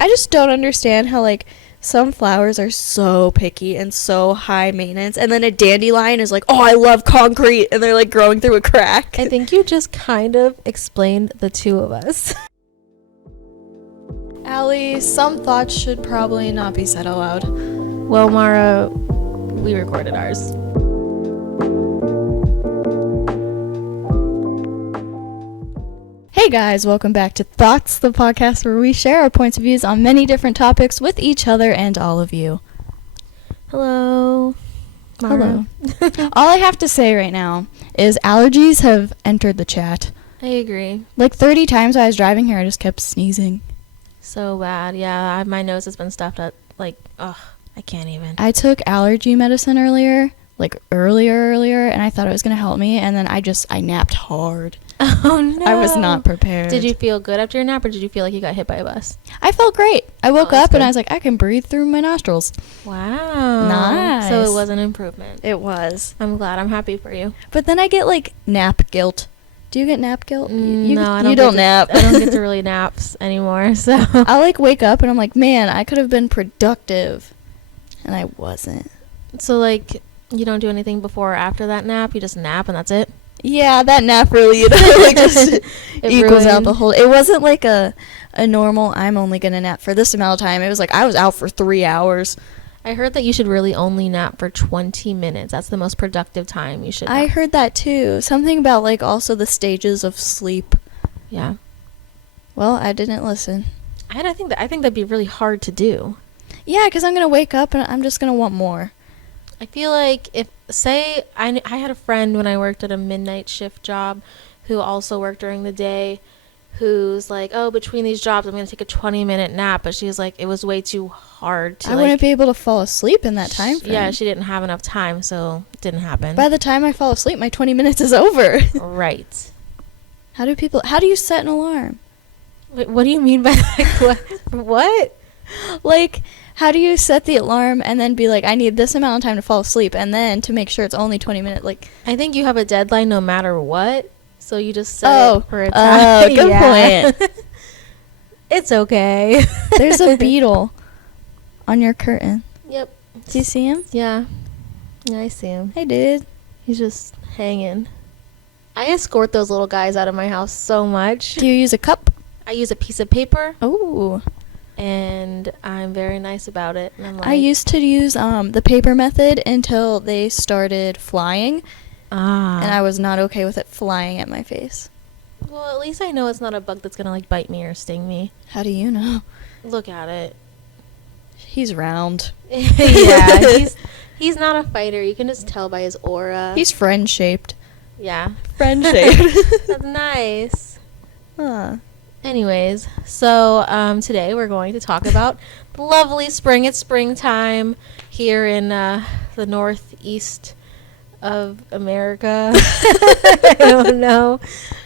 I just don't understand how, like, some flowers are so picky and so high maintenance, and then a dandelion is like, oh, I love concrete, and they're, like, growing through a crack. I think you just kind of explained the two of us. Allie, some thoughts should probably not be said out loud. Well, Mara, we recorded ours. Hey guys, welcome back to Thoughts, the podcast where we share our points of views on many different topics with each other and all of you. Hello. Mara. Hello. All I have to say right now is allergies have entered the chat. I agree. Like 30 times while I was driving here, I just kept sneezing. So bad. Yeah, my nose has been stuffed at, like, ugh, I can't even. I took allergy medicine earlier, and I thought it was going to help me, and then I napped hard. Oh, no. I was not prepared. Did you feel good after your nap, or did you feel like you got hit by a bus? I felt great. I woke up good. and I was like, I can breathe through my nostrils. Wow. Nice. So it was an improvement. It was. I'm glad. I'm happy for you. But then I get, like, nap guilt. Do you get nap guilt? No, I don't. You don't nap. I don't get to really naps anymore, so. I, like, wake up and I'm like, man, I could have been productive. And I wasn't. So, like, you don't do anything before or after that nap? You just nap and that's it? Yeah, that nap really, like just equals out the ruined. whole. It wasn't like a normal, I'm only going to nap for this amount of time. It was like I was out for 3 hours. I heard that you should really only nap for 20 minutes. That's the most productive time you should nap. I heard that too. Something about, like, also the stages of sleep. Yeah. Well, I didn't listen. I think that'd be really hard to do. Yeah, because I'm going to wake up and I'm just going to want more. I feel like say I had a friend when I worked at a midnight shift job who also worked during the day, who's like, oh, between these jobs I'm going to take a 20-minute nap, but she was like, it was way too hard to, I wouldn't be able to fall asleep in that time frame. Yeah, she didn't have enough time, so it didn't happen. By the time I fall asleep, my 20 minutes is over. Right. How do you set an alarm? Wait, what do you mean by that? What? Like, how do you set the alarm and then be like, I need this amount of time to fall asleep, and then to make sure it's only 20 minutes? Like, I think you have a deadline no matter what, so you just set it for a time. Oh, good point. It's okay. There's a beetle on your curtain. Yep. Do you see him? Yeah. Yeah, I see him. Hey, dude. He's just hanging. I escort those little guys out of my house so much. Do you use a cup? I use a piece of paper. Oh. And I'm very nice about it. And I'm like, I used to use the paper method until they started flying, and I was not okay with it flying at my face. Well, at least I know it's not a bug that's gonna, like, bite me or sting me. How do you know? Look at it. He's round. Yeah, he's not a fighter. You can just tell by his aura. He's friend-shaped. Yeah. Friend-shaped. That's nice. Huh. Anyways, so today we're going to talk about the lovely spring. It's springtime here in the northeast of America. I don't know.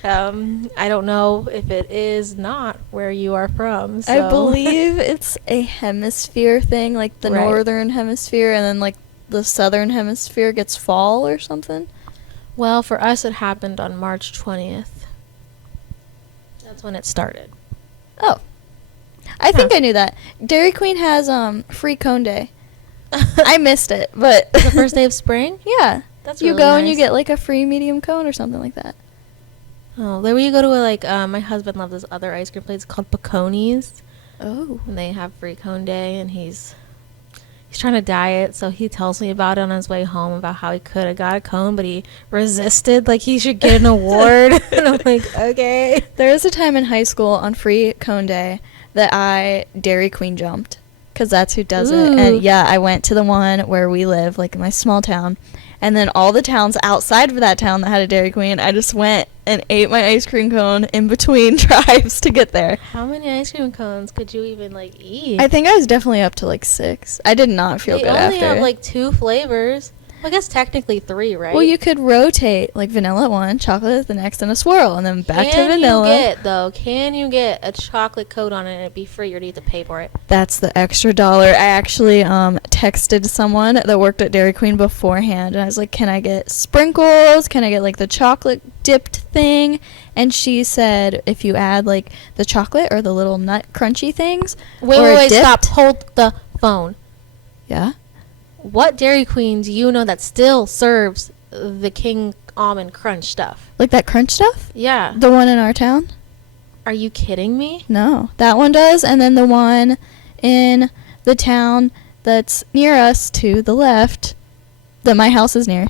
I don't know if it is not where you are from. So. I believe it's a hemisphere thing, like the Right. northern hemisphere, and then, like, the southern hemisphere gets fall or something. Well, for us it happened on March 20th. That's when it started. Oh. I think I knew that. Dairy Queen has free cone day. I missed it, but The first day of spring? yeah. That's You really go and you nice. get, like, a free medium cone or something like that. Oh, there you go to my husband loves this other ice cream place called Peconi's. Oh. And they have free cone day, and he's trying to diet, so he tells me about it on his way home about how he could have got a cone, but he resisted, like he should get an award. And I'm like, okay. There was a time in high school on free cone day that I Dairy Queen jumped, because that's who does it. Ooh. And yeah, I went to the one where we live, like in my small town, and then all the towns outside of that town that had a Dairy Queen, I just went and ate my ice cream cone in between drives to get there. How many ice cream cones could you even, like, eat? I think I was definitely up to like 6. I did not feel they good only after. have, like, 2 flavors. I guess technically 3, right? Well, you could rotate like vanilla at one, chocolate at the next, and a swirl, and then back to vanilla. Can you get a chocolate coat on it and it'd be free, or do you have to pay for it? That's the extra $1. I actually texted someone that worked at Dairy Queen beforehand, and I was like, can I get sprinkles? Can I get like the chocolate dipped thing? And she said if you add like the chocolate or the little nut crunchy things. Wait, stop. Hold the phone. Yeah? What Dairy Queen do you know that still serves the King Almond Crunch stuff? Like that crunch stuff? Yeah. The one in our town? Are you kidding me? No. That one does, and then the one in the town that's near us to the left that my house is near.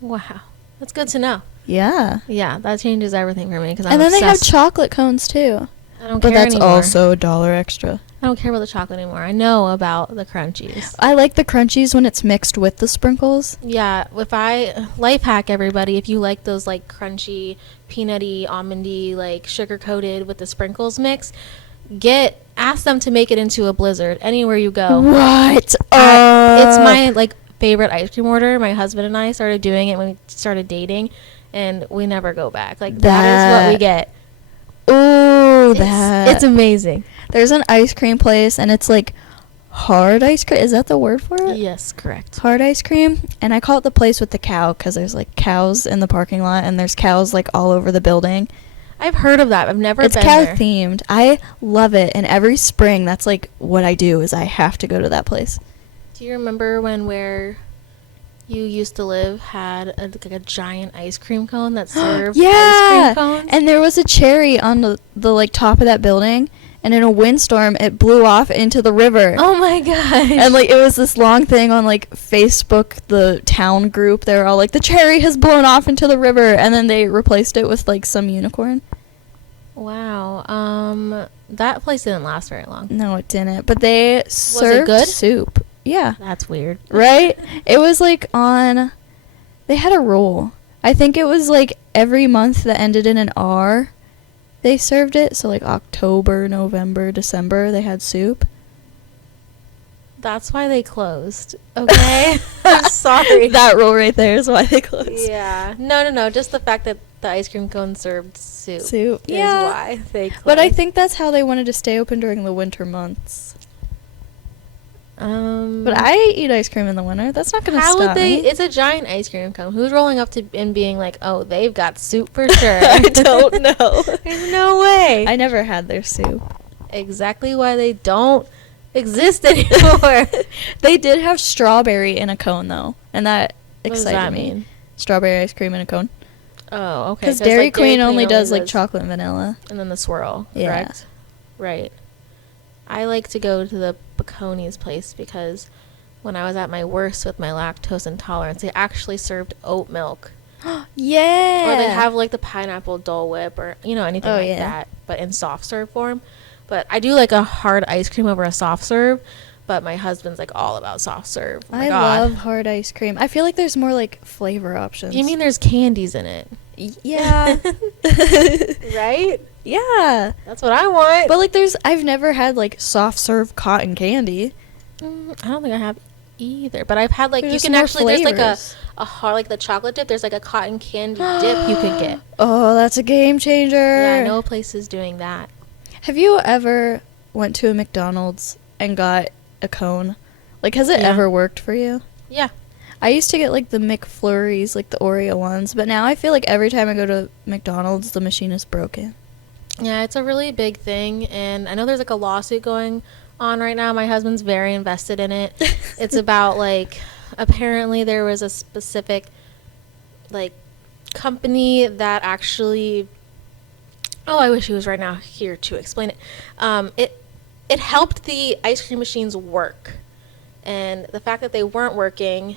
Wow. That's good to know. Yeah. Yeah, that changes everything for me because I'm And then obsessed. they have chocolate cones too. I don't But care that's anymore. also $1 extra. I don't care about the chocolate anymore. I know about the crunchies. I like the crunchies when it's mixed with the sprinkles. Yeah, life hack everybody, if you like those like crunchy, peanutty, almondy, like sugar coated with the sprinkles mix, ask them to make it into a blizzard anywhere you go. What? It's my like favorite ice cream order. My husband and I started doing it when we started dating, and we never go back. Like that is what we get. Ooh, It's amazing. There's an ice cream place, and it's like hard ice cream. Is that the word for it? Yes, correct. Hard ice cream. And I call it the place with the cow because there's like cows in the parking lot, and there's cows like all over the building. I've heard of that. I've never It's been cow there. themed. I love it. And every spring, that's like what I do is I have to go to that place. Do you remember where you used to live had like a giant ice cream cone that served ice cream cones? And there was a cherry on the like top of that building, and in a windstorm it blew off into the river. Oh my gosh. And like it was this long thing on like Facebook, the town group. They were all like, the cherry has blown off into the river, and then they replaced it with like some unicorn. Wow. That place didn't last very long. No, it didn't. But they served good? soup. Yeah. That's weird. Right? It was like they had a rule. I think it was like every month that ended in an R, they served it. So like October, November, December, they had soup. That's why they closed. Okay? I'm sorry. That rule right there is why they closed. Yeah. No. Just the fact that the ice cream cone served soup. Soup. Is Yeah. why they closed. But I think that's how they wanted to stay open during the winter months. But I eat ice cream in the winter. That's not gonna how stop would they? me. It's a giant ice cream cone. Who's rolling up to and being like, "Oh, they've got soup for sure." I don't know. There's no way. I never had their soup. Exactly why they don't exist anymore. They did have strawberry in a cone though, and that What does excited that me. mean? Strawberry ice cream in a cone. Oh, okay. Because Dairy Queen only does like chocolate and vanilla. and then the swirl. Yeah. Correct. Right. I like to go to the Bacone's place because when I was at my worst with my lactose intolerance, they actually served oat milk. Yeah. Or they have like the pineapple Dole Whip or, anything Oh, like yeah. that, but in soft serve form. But I do like a hard ice cream over a soft serve, but my husband's like all about soft serve. Oh my I God. love hard ice cream. I feel like there's more like flavor options. You mean there's candies in it? Yeah. Right? Yeah. That's what I want. But like I've never had like soft serve cotton candy. I don't think I have either, but I've had like There's you can more actually there's like flavors. a hard like the chocolate dip. There's like a cotton candy dip you could get. Oh, that's a game changer. Yeah, I know places doing that. Have you ever went to a McDonald's and got a cone? Like, has it Yeah. ever worked for you? Yeah. I used to get like the McFlurries, like the Oreo ones, but now I feel like every time I go to McDonald's, the machine is broken. Yeah, it's a really big thing, and I know there's like a lawsuit going on right now. My husband's very invested in it. It's about like apparently there was a specific like company that actually I wish he was right now here to explain it. It helped the ice cream machines work, and the fact that they weren't working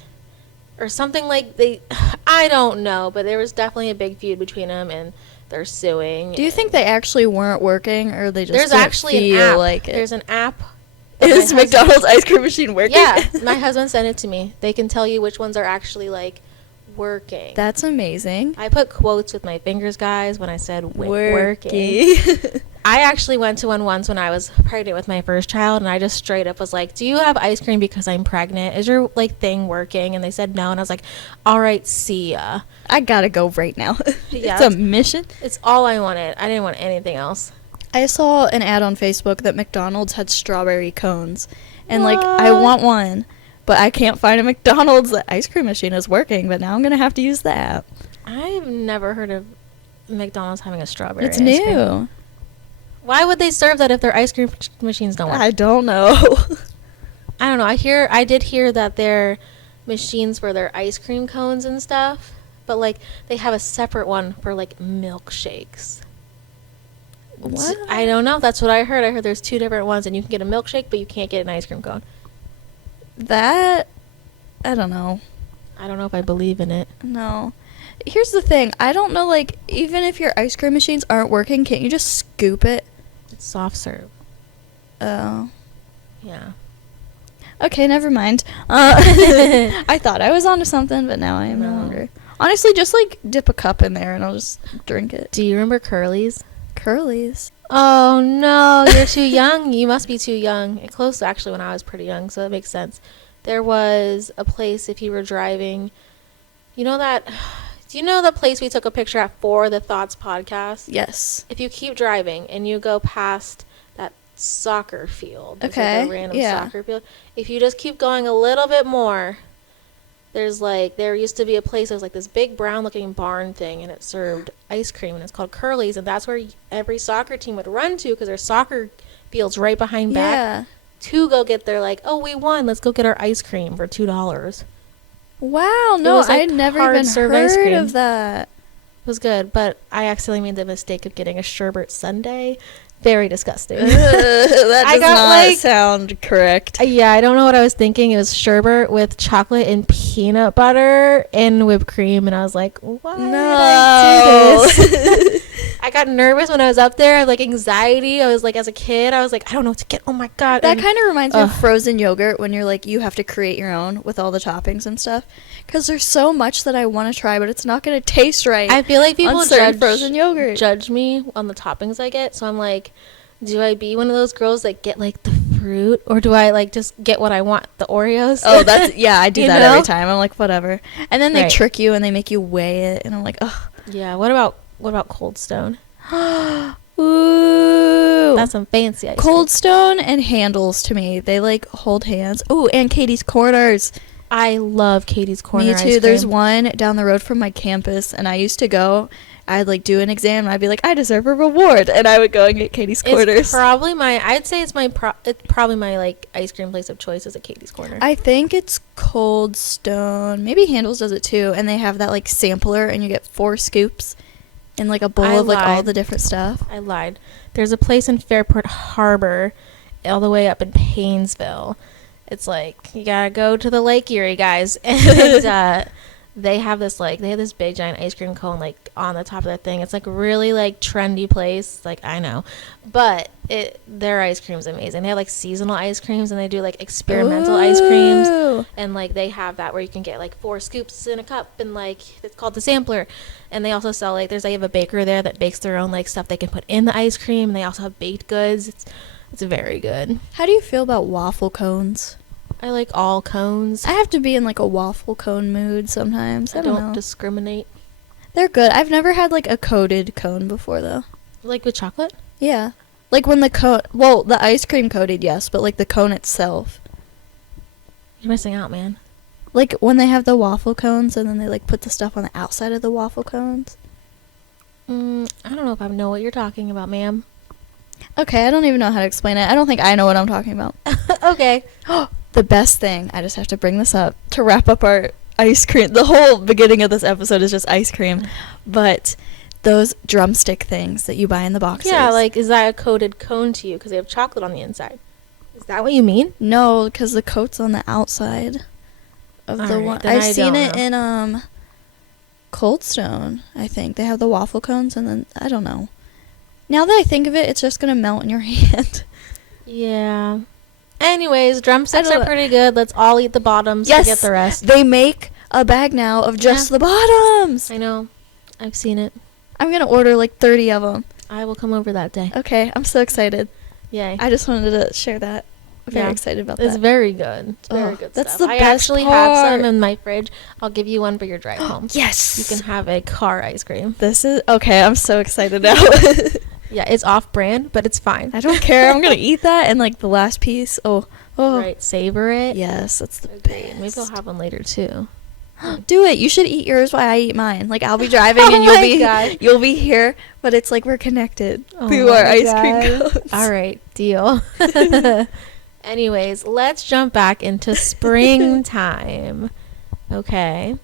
or something like I don't know, but there was definitely a big feud between them, and they're suing. Do you think they actually weren't working, or they just There's didn't actually an feel app. like it? There's an app. that my Is husband- McDonald's ice cream machine working? Yeah, my husband sent it to me. They can tell you which ones are actually like working. That's amazing. I put quotes with my fingers, guys, when I said working. I actually went to one once when I was pregnant with my first child, and I just straight up was like, do you have ice cream because I'm pregnant? Is your like thing working? And they said no, and I was like, all right, see ya. I gotta go right now. Yeah, It's a mission. It's all I wanted. I didn't want anything else. I saw an ad on Facebook that McDonald's had strawberry cones. And, like, I What? want one. But I can't find a McDonald's. The ice cream machine is working, but now I'm going to have to use the app. I've never heard of McDonald's having a strawberry It's ice cream. new. Why would they serve that if their ice cream machines don't work? I don't know. I don't know. I did hear that their machines for their ice cream cones and stuff, but like they have a separate one for like milkshakes. What? I don't know. That's what I heard. I heard there's two different ones, and you can get a milkshake, but you can't get an ice cream cone. That, I don't know. I don't know if I believe in it. No. Here's the thing. I don't know, like, even if your ice cream machines aren't working, can't you just scoop it? It's soft serve. Oh. Yeah. Okay, never mind. I thought I was onto something, but now I am no No. longer. Honestly, just, like, dip a cup in there and I'll just drink it. Do you remember Curly's? Curly's. Oh no, you're too young. You must be too young. It closed actually when I was pretty young, so that makes sense. There was a place if you were driving. You know that? Do you know the place we took a picture at for the Thoughts podcast? Yes. If you keep driving and you go past that soccer field, there's like Okay, a random yeah. soccer field. If you just keep going a little bit more, there used to be a place that was like this big brown looking barn thing, and it served ice cream, and it's called Curly's, and that's where every soccer team would run to because there's soccer fields right behind back Yeah. to go get their like, oh, we won, let's go get our ice cream for $2. Wow, It no, was, like, I'd never hard even served ice heard cream. of that. It was good, but I accidentally made the mistake of getting a sherbet sundae. Very disgusting. That I does got, not like- sound correct. Yeah, I don't know what I was thinking. It was sherbet with chocolate and peanut butter and whipped cream, and I was like, why did I do this? I got nervous when I was up there. I had like anxiety. I was like, as a kid, I was like, I don't know what to get. Oh my god. That And- kind of reminds me of Ugh. frozen yogurt when you're like, you have to create your own with all the toppings and stuff. Because there's so much that I want to try, but it's not going to taste right. I feel like people on certain judge frozen yogurt. judge me on the toppings I get. So I'm like, do I be one of those girls that get like the fruit, or do I like just get what I want, the Oreos? Oh, that's, yeah, I do You that know? every time. I'm like, whatever. And then they Right. trick you and they make you weigh it. And I'm like, ugh. Yeah. What about Cold Stone? Ooh. That's some fancy ice Cold Stone and Handles to me. They like hold hands. Ooh, and Katie's Corners. cream. I love Katie's Corner. Me ice too. There's cream. one down the road from my campus, and I used to go. I'd like do an exam, and I'd be like, I deserve a reward, and I would go and get Katie's Corners. It's probably I'd say it's probably my like ice cream place of choice is at Katie's Corner. I think it's Cold Stone. Maybe Handles does it too, and they have that like sampler, and you get 4 scoops in like a bowl I of like all lied. the different stuff. I lied. There's a place in Fairport Harbor, all the way up in Paynesville. It's like you gotta go to the Lake Erie, guys, and they have this big giant ice cream cone like on the top of their thing. It's like really like trendy place. Like I know, but their ice cream's amazing. They have like seasonal ice creams, and they do like experimental ice creams. Ooh. And like they have that where you can get like 4 scoops in a cup, and like it's called the sampler. And they also sell like they have a baker there that bakes their own like stuff they can put in the ice cream. And they also have baked goods. It's very good. How do you feel about waffle cones? I like all cones. I have to be in like a waffle cone mood sometimes. I don't know. discriminate. They're good. I've never had like a coated cone before though. Like with chocolate? Yeah. Like when the cone, well, the ice cream coated, yes, but like the cone itself. You're missing out, man. Like when they have the waffle cones and then they like put the stuff on the outside of the waffle cones. I don't know if I know what you're talking about, ma'am. Okay, I don't even know how to explain it. I don't think I know what I'm talking about. Okay. The best thing, I just have to bring this up to wrap up our ice cream. The whole beginning of this episode is just ice cream. But those drumstick things that you buy in the boxes. Yeah, like is that a coated cone to you because they have chocolate on the inside? Is that what you mean? No, because the coat's on the outside of the Alright, one. then I've I seen don't it know. in Cold Stone, I think. They have the waffle cones and then I don't know. Now that I think of it, it's just gonna melt in your hand. Yeah. Anyways, drumsticks I don't are pretty good. Let's all eat the bottoms. Yes, Forget the rest. They make a bag now of just Yeah. the bottoms. I know. I've seen it. I'm gonna order like 30 of them. I will come over that day. Okay, I'm so excited. Yay. I just wanted to share that. I'm very excited about It's that. very good. It's very Oh, good that's stuff. the I best actually have some part. in my fridge. I'll give you one for your drive home. Yes. You can have a car ice cream. This is okay. I'm so excited now. Yeah, it's off-brand, but it's fine. I don't care. I'm gonna eat that and like the last piece. Oh. Right, savor it. Yes, that's the Agreed. Maybe best. I'll have one later too. Do it. You should eat yours while I eat mine. Like I'll be driving and Oh my gosh. you'll be here, but it's like we're connected Oh through my our ice cream gosh. cones. All right, deal. Anyways, let's jump back into springtime. Okay.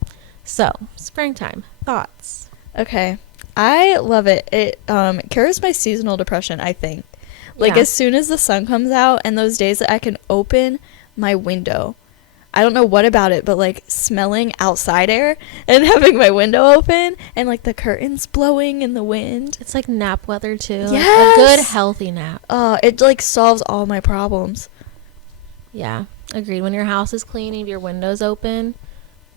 So, springtime. Thoughts? Okay. I love it. It cures my seasonal depression, I think. Like Yeah. as soon as the sun comes out and those days that I can open my window. I don't know what about it, but like smelling outside air and having my window open and like the curtains blowing in the wind. It's like nap weather too. Like, Yes. a good healthy nap. It like solves all my problems. Yeah. Agreed. When your house is clean and your windows open.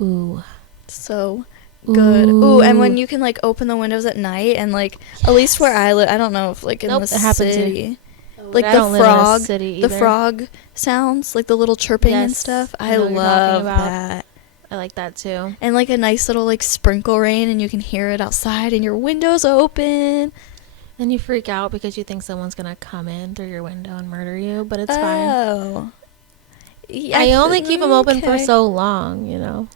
Ooh. So good. Ooh, and when Ooh. you can like open the windows at night and like at least where I live, I don't know if like in Nope, the it happens here. city. Oh, Like I the don't live in a frog, city the either. frog sounds, like the little chirping and Yes, stuff. I I know what you're talking love about. that. I like that too. And like a nice little like sprinkle rain and you can hear it outside and your window's open. Then you freak out because you think someone's gonna come in through your window and murder you, but it's fine. Oh. Yeah, I only keep them open for okay. so long, you know.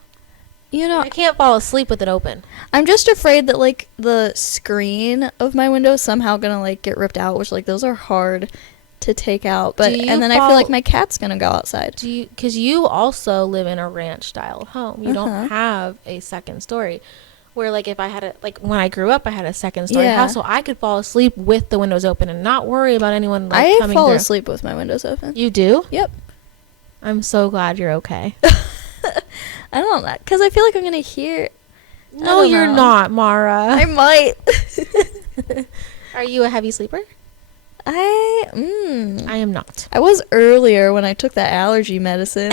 You know, I can't fall asleep with it open. I'm just afraid that like the screen of my window is somehow gonna like get ripped out, which like those are hard to take out. But Do you and then I feel fall- like my cat's gonna go outside. Do you? Because you also live in a ranch style home. You Uh-huh. don't have a second story. Where like if I had a like when I grew up, I had a second story Yeah. house, so I could fall asleep with the windows open and not worry about anyone like I coming fall through. asleep with my windows open. You do? Yep. I'm so glad you're okay. I don't know, because I feel like I'm gonna hear. No, don't you're know. not, Mara. I might. Are you a heavy sleeper? I I am not. I was earlier when I took that allergy medicine.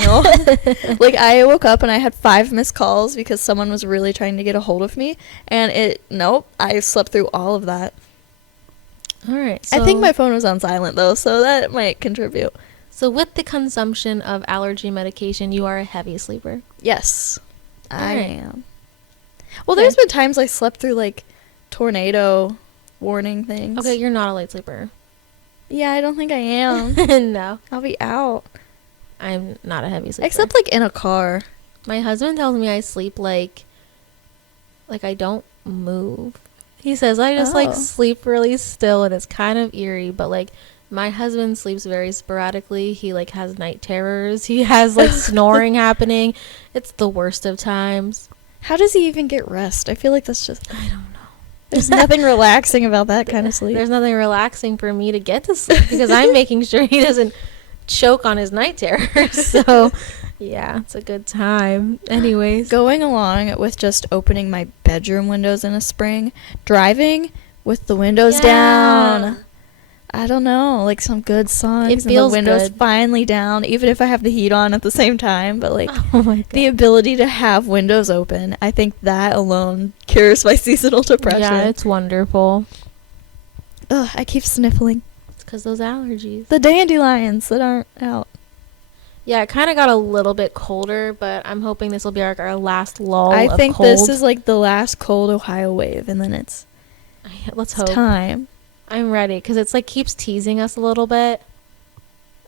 Like I woke up and I had 5 missed calls because someone was really trying to get a hold of me, and I slept through all of that. All right. I think so- my phone was on silent though, so that might contribute. So with the consumption of allergy medication, you are a heavy sleeper. Yes, I Alright. am. Well, Okay. there's been times I slept through like tornado warning things. Okay, you're not a light sleeper. Yeah, I don't think I am. No, I'll be out. I'm not a heavy sleeper. Except like in a car. my husband tells me I sleep like I don't move. He says I just like Oh. sleep really still, and it's kind of eerie, but like my husband sleeps very sporadically. He like has night terrors. He has like snoring happening. It's the worst of times. How does he even get rest? I feel like that's just. I don't know. There's nothing relaxing about that kind of sleep. There's nothing relaxing for me to get to sleep because I'm making sure he doesn't choke on his night terrors. So, yeah, it's a good time. Anyways, Going along with just opening my bedroom windows in a spring, driving with the windows Yeah. down. I don't know, like some good songs It and the feels windows good. finally down, even if I have the heat on at the same time. But like Oh my God. the ability to have windows open, I think that alone cures my seasonal depression. Yeah, it's wonderful. Ugh, I keep sniffling It's because those allergies. the dandelions that aren't out. Yeah, it kind of got a little bit colder, but I'm hoping this will be like our last lull I of think cold. this is like the last cold Ohio wave, and then it's Let's hope. time. I'm ready because it's like keeps teasing us a little bit.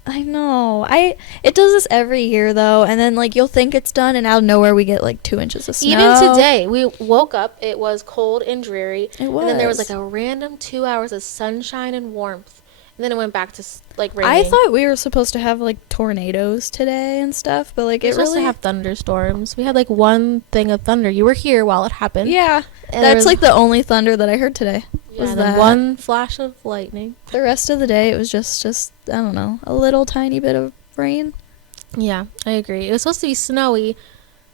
I know. It does this every year though, and then like you'll think it's done, and out of nowhere we get like 2 inches of snow. Even today, we woke up, it was cold and dreary. It was. And then there was like a random 2 hours of sunshine and warmth. And then it went back to like raining. I thought we were supposed to have like tornadoes today and stuff, but like we were it supposed really to have thunderstorms. We had like one thing of thunder. You were here while it happened. Yeah. And there That's was- like the only thunder that I heard today. Yeah, was and then that. one flash of lightning. The rest of the day it was just I don't know, a little tiny bit of rain. Yeah, I agree. It was supposed to be snowy.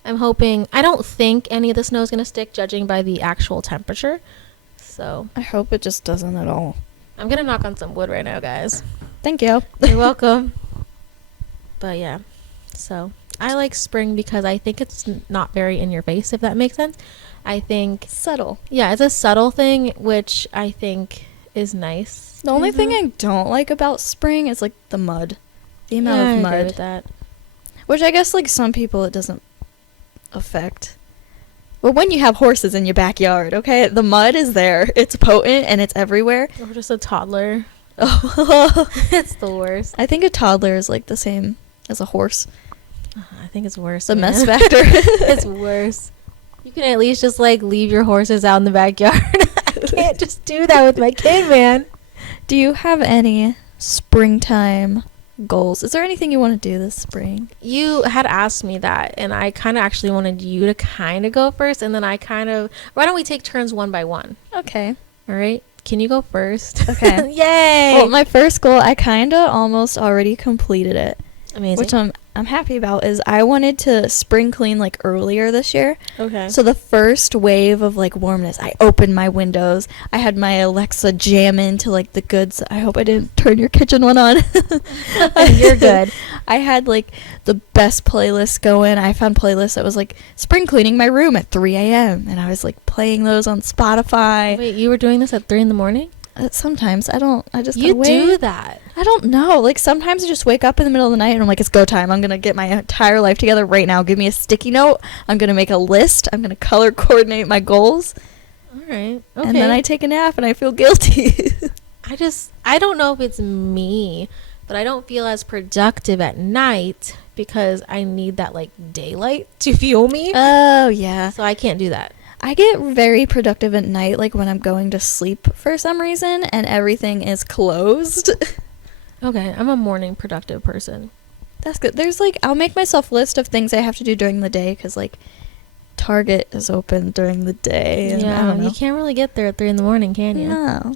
I'm hoping. I don't think any of the snow is going to stick, judging by the actual temperature. So I hope it just doesn't at all. I'm going to knock on some wood right now, guys. Thank you. You're welcome. But yeah, so I like spring because I think it's not very in your face, if that makes sense. I think, Subtle. yeah, it's a subtle thing, which I think is nice. The only thing I don't like about spring is like the mud. The amount I of agree mud. with that. Which I guess like some people it doesn't affect. But when you have horses in your backyard, okay, the mud is there. It's potent and it's everywhere. Or just a toddler. Oh, It's the worst. I think a toddler is like the same as a horse. I think it's worse. The man. mess factor. It's worse. You can at least just like leave your horses out in the backyard. I can't just do that with my kid, man. Do you have any springtime goals? Is there anything you want to do this spring? You had asked me that, and I kind of actually wanted you to kind of go first, and then I kind of. Why don't we take turns one by one? Okay. All right. Can you go first? Okay. Yay! Well, my first goal, I kind of almost already completed it, Amazing. which I'm happy about, is I wanted to spring clean like earlier this year. Okay. So the first wave of like warmness, I opened my windows. I had my Alexa jam into like the goods. I hope I didn't turn your kitchen one on. You're good. I had like the best playlist going. I found playlists that was like spring cleaning my room at 3 a.m. and I was like playing those on Spotify. Wait, you were doing this at 3 a.m? Sometimes I just You gotta do wait. that. I don't know. Like sometimes I just wake up in the middle of the night and I'm like, it's go time. I'm gonna get my entire life together right now. Give me a sticky note. I'm gonna make a list. I'm gonna color coordinate my goals. All right. Okay. And then I take a nap and I feel guilty. I don't know if it's me, but I don't feel as productive at night because I need that like daylight to fuel me. Oh yeah. So I can't do that. I get very productive at night, like when I'm going to sleep for some reason and everything is closed. Okay, I'm a morning productive person. That's good. There's like, I'll make myself a list of things I have to do during the day because like Target is open during the day. And I Yeah, don't know. you can't really get there at 3 a.m, can you? No.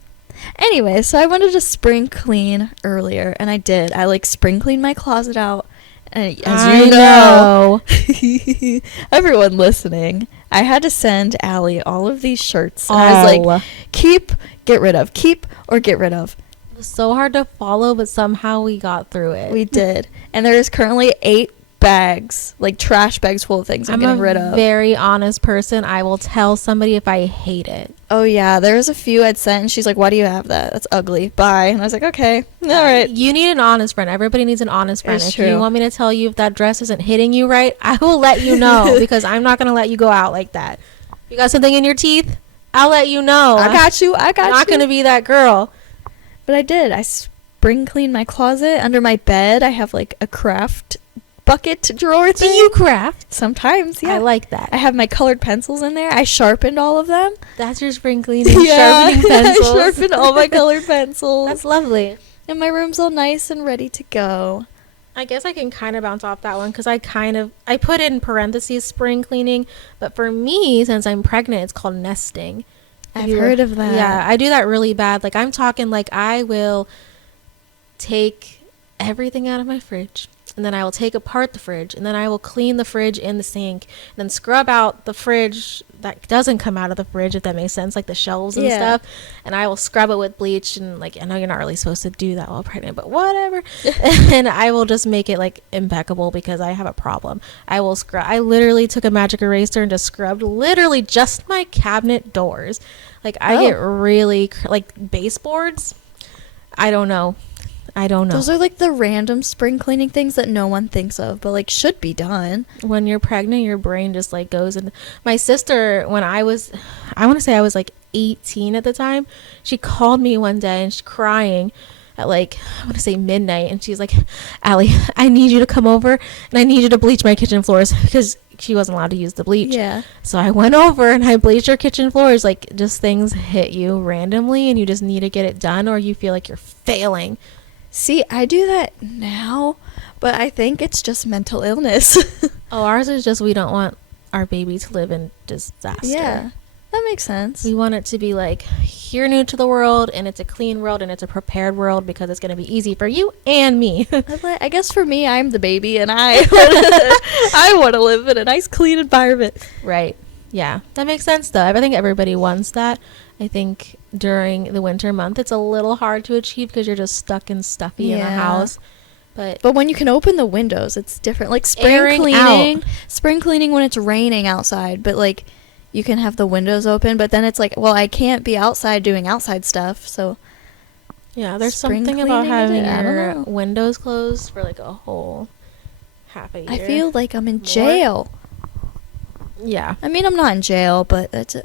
Anyway, so I wanted to spring clean earlier, and I did. I like spring cleaned my closet out. And as I you know, know. everyone listening, I had to send Allie all of these shirts. And I was like, keep, get rid of, keep, or get rid of. It was so hard to follow, but somehow we got through it. We did. And there is currently 8 bags, like trash bags full of things I'm getting rid of. a very honest person. I will tell somebody if I hate it. Oh, yeah. There was a few I'd sent, and she's like, why do you have that? That's ugly. Bye. And I was like, okay. All right. You need an honest friend. Everybody needs an honest friend. It's If true. you want me to tell you if that dress isn't hitting you right, I will let you know because I'm not going to let you go out like that. You got something in your teeth? I'll let you know. I got you. I got I'm you. not going to be that girl. But I did. I spring cleaned my closet. Under my bed, I have like a craft bucket drawer Do thing. you craft? Sometimes, yeah. I like that. I have my colored pencils in there. I sharpened all of them. That's your spring cleaning, sharpening pencils. I sharpened all my colored pencils. That's lovely. And my room's all nice and ready to go. I guess I can kind of bounce off that one because I put in parentheses spring cleaning, but for me, since I'm pregnant, it's called nesting. I've heard of that. Yeah, I do that really bad. Like I'm talking like I will take everything out of my fridge and then I will take apart the fridge and then I will clean the fridge and the sink and then scrub out the fridge that doesn't come out of the fridge, if that makes sense, like the shelves and Yeah. stuff, and I will scrub it with bleach and like I know you're not really supposed to do that while pregnant, but whatever. And I will just make it like impeccable because I have a problem. I literally took a magic eraser and just scrubbed literally just my cabinet doors. Like I get really like baseboards. I don't know. Those are like the random spring cleaning things that no one thinks of, but like should be done. When you're pregnant, your brain just like goes. And my sister, when I want to say I was like 18 at the time, she called me one day and she's crying at like, I want to say midnight. And she's like, Allie, I need you to come over and I need you to bleach my kitchen floors because she wasn't allowed to use the bleach. Yeah. So I went over and I bleached her kitchen floors. Like just things hit you randomly and you just need to get it done or you feel like you're failing. See, I do that now, but I think it's just mental illness. Oh, ours is just we don't want our baby to live in disaster. Yeah, that makes sense. We want it to be like, you're new to the world and it's a clean world and it's a prepared world because it's going to be easy for you and me. I guess for me, I'm the baby and I want to live in a nice, clean environment. Right. Yeah. That makes sense, though. I think everybody wants that. I think during the winter month, it's a little hard to achieve because you're just stuck and stuffy in the Yeah. house. But when you can open the windows, it's different. Like Airing spring cleaning when it's raining outside, but like you can have the windows open, but then it's like, well, I can't be outside doing outside stuff, so Yeah, there's spring something about cleaning having it? I don't your know. windows closed for like a whole half a year. I feel like I'm in More? jail. Yeah. I mean, I'm not in jail, but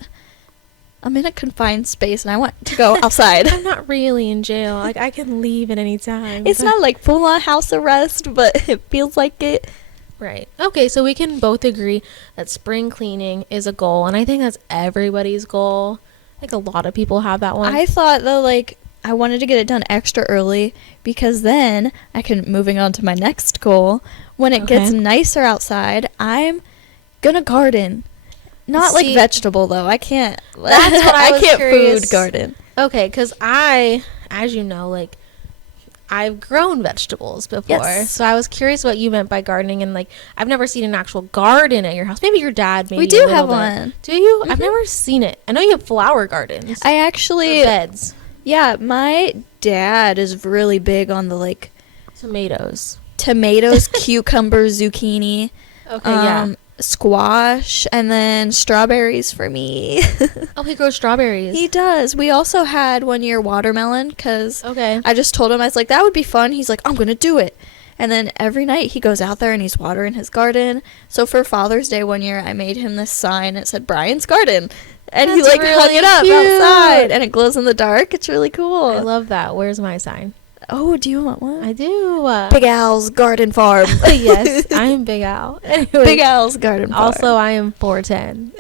I'm in a confined space and I want to go outside. I'm not really in jail. Like, I can leave at any time. It's not like full on house arrest, but it feels like it. Right. Okay, so we can both agree that spring cleaning is a goal, and I think that's everybody's goal. Like, a lot of people have that one. I thought though, like, I wanted to get it done extra early because then I can, moving on to my next goal, when it gets Okay. nicer outside, I'm gonna garden. Not like See, vegetable though. I can't. That's what I was can't curious. food garden. Okay, because as you know, like, I've grown vegetables before. Yes. So I was curious what you meant by gardening, and, like, I've never seen an actual garden at your house. Maybe your dad, maybe We a do little have bit. one. Do you? I've Mhm. never seen it. I know you have flower gardens. I Or actually, beds. yeah, my dad is really big on the like Tomatoes. tomatoes, cucumbers, zucchini, Okay, yeah. squash, and then strawberries for me. Oh, he grows strawberries. He does. We also had one year watermelon because Okay. I just told him, I was like, that would be fun. He's like, I'm going to do it. And then every night he goes out there and he's watering his garden. So for Father's Day one year, I made him this sign. It said Brian's Garden. And he That's like hung really it up cute. outside and it glows in the dark. It's really cool. I love that. Where's my sign? Oh, do you want one? I do. Big Al's Garden Farm. Yes, I am Big Al. Anyway, Big Al's Garden Farm. also, I am 4'10".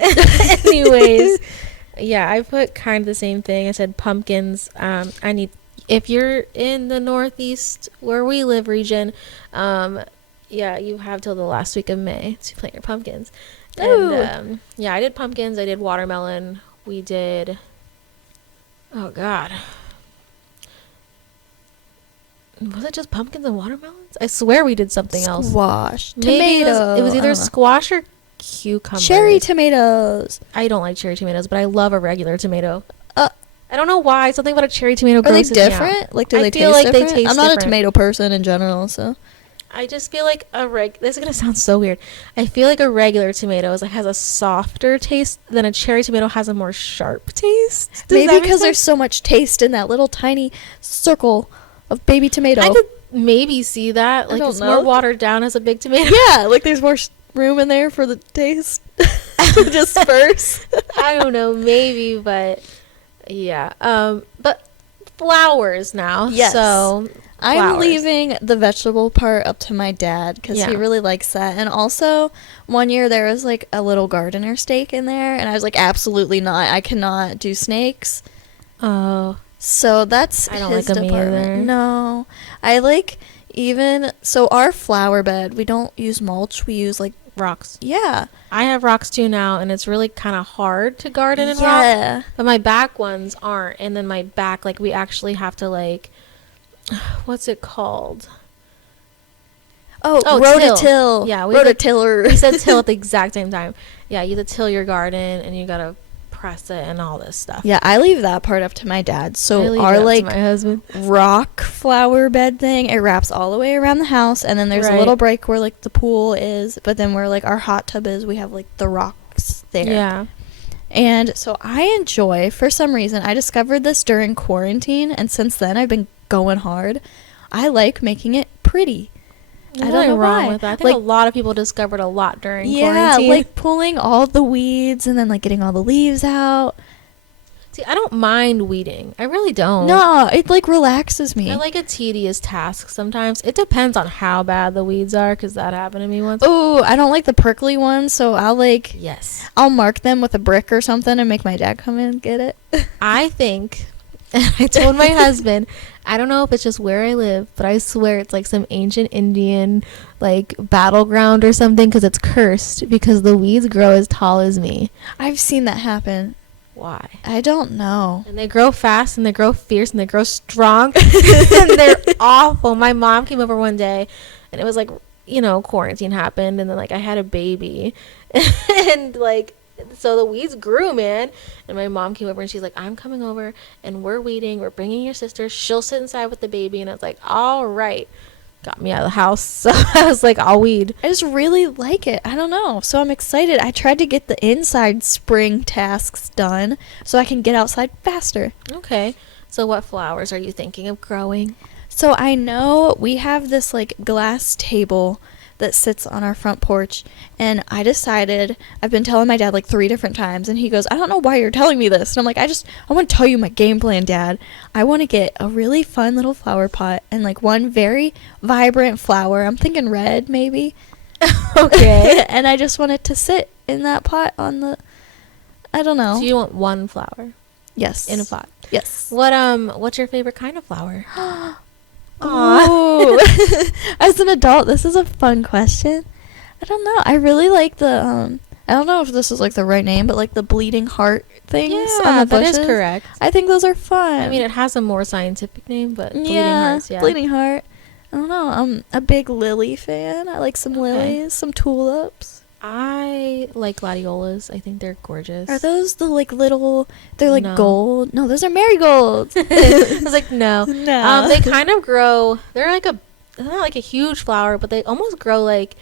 Anyways, yeah, I put kind of the same thing. I said pumpkins. I need, if you're in the Northeast where we live region, yeah, you have till the last week of May to plant your pumpkins. Ooh. And yeah, I did pumpkins. I did watermelon. We did. Oh God. Was it just pumpkins and watermelons? I swear we did something else. Squash. Maybe Tomato. it was I either don't know. squash or cucumber. Cherry tomatoes. I don't like cherry tomatoes, but I love a regular tomato. Uh, I don't know why. Something about a cherry tomato Are they grosses me out. different? Like, do I they feel taste like they different? taste I'm not different. a tomato person in general, so. I just feel like this is gonna sound so weird. I feel like a regular tomato has a softer taste than a cherry tomato has a more sharp taste. Does that Maybe make because there's sense? so much taste in that little tiny circle of baby tomato. I could maybe see that. I Like, don't it's know. more watered down as a big tomato. Yeah, like there's more room in there for the taste to disperse. I don't know, maybe, but yeah. But flowers now. Yes. So I'm flowers. leaving the vegetable part up to my dad because Yeah. he really likes that. And also, one year there was like a little gardener snake in there, and I was like, absolutely not. I cannot do snakes. Oh. So that's I don't his like 'em department. either. No, I like our flower bed. We don't use mulch. We use like Rocks. yeah, I have rocks too now, and it's really kind of hard to garden in rock. yeah. But my back ones aren't. And then my back, like, we actually have to, like, what's it called? Oh, Oh, rototill. Yeah, we said- rototiller. We said till at the exact same time. Yeah, you have to till your garden, and you gotta press it and all this stuff. Yeah, I leave that part up to my dad. I So leave it our up to like my husband. rock flower bed thing, it wraps all the way around the house, and then there's a Right. little break where like the pool is, but then where like our hot tub is, we have like the rocks there. Yeah. And so I enjoy, for some reason, I discovered this during quarantine, and since then I've been going hard. I like making it pretty. There's I don't nothing know wrong why. with that. I think Like- a lot of people discovered a lot during Yeah, quarantine. like pulling all the weeds and then like getting all the leaves out. See, I don't mind weeding. I really don't. No, it like relaxes me. I like a tedious task sometimes. It depends on how bad the weeds are, because that happened to me once. Oh, I don't like the prickly ones, so Yes. I'll mark them with a brick or something and make my dad come in and get it. I think, and I told my husband, I don't know if it's just where I live, but I swear it's like some ancient Indian like battleground or something, because it's cursed because the weeds grow as tall as me. I've seen that happen. Why? I don't know. And they grow fast and they grow fierce and they grow strong and they're awful. My mom came over one day and it was like, quarantine happened, and then like I had a baby and like, so the weeds grew, man. And my mom came over and she's like, I'm coming over and we're weeding. We're bringing your sister. She'll sit inside with the baby. And I was like, all right. got me out of the house. So I was like, I'll weed. I just really like it. I don't know. So I'm excited. I tried to get the inside spring tasks done so I can get outside faster. Okay. So what flowers are you thinking of growing? So I know we have this like glass table that sits on our front porch, and I decided, I've been telling my dad like 3 different times, and he goes, I don't know why you're telling me this. And I'm like, I want to tell you my game plan, Dad. I want to get a really fun little flower pot and like one very vibrant flower. I'm thinking red maybe. Okay. And I just want it to sit in that pot on the, I don't know. So you want one flower Yes. in a pot. Yes. What's your favorite kind of flower? Ooh. As an adult, this is a fun question. I don't know. I really like the I don't know if this is like the right name, but like the bleeding heart things on Yeah, the that bushes. is correct. I think those are fun. I mean, it has a more scientific name, but bleeding hearts, yeah. bleeding heart. I don't know. I'm a big lily fan. I like some Okay. lilies, some tulips. I like gladiolas. I think they're gorgeous. Are those the like little? They're like No. gold. No, those are marigolds. I was like, no. No. They kind of grow. They're not like a huge flower, but they almost grow like,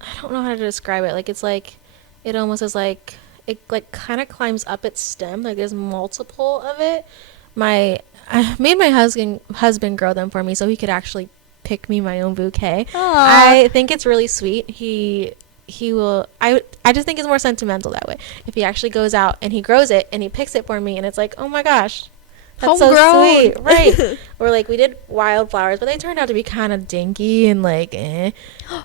I don't know how to describe it. Like it's like, it almost is like, it like kind of climbs up its stem. Like there's multiple of it. I made my husband grow them for me so he could actually pick me my own bouquet. Aw. I think it's really sweet. He will. I just think it's more sentimental that way. If he actually goes out and he grows it and he picks it for me, and it's like, oh my gosh, that's so Homegrown. sweet, right? Or like we did wildflowers, but they turned out to be kind of dinky and like, eh.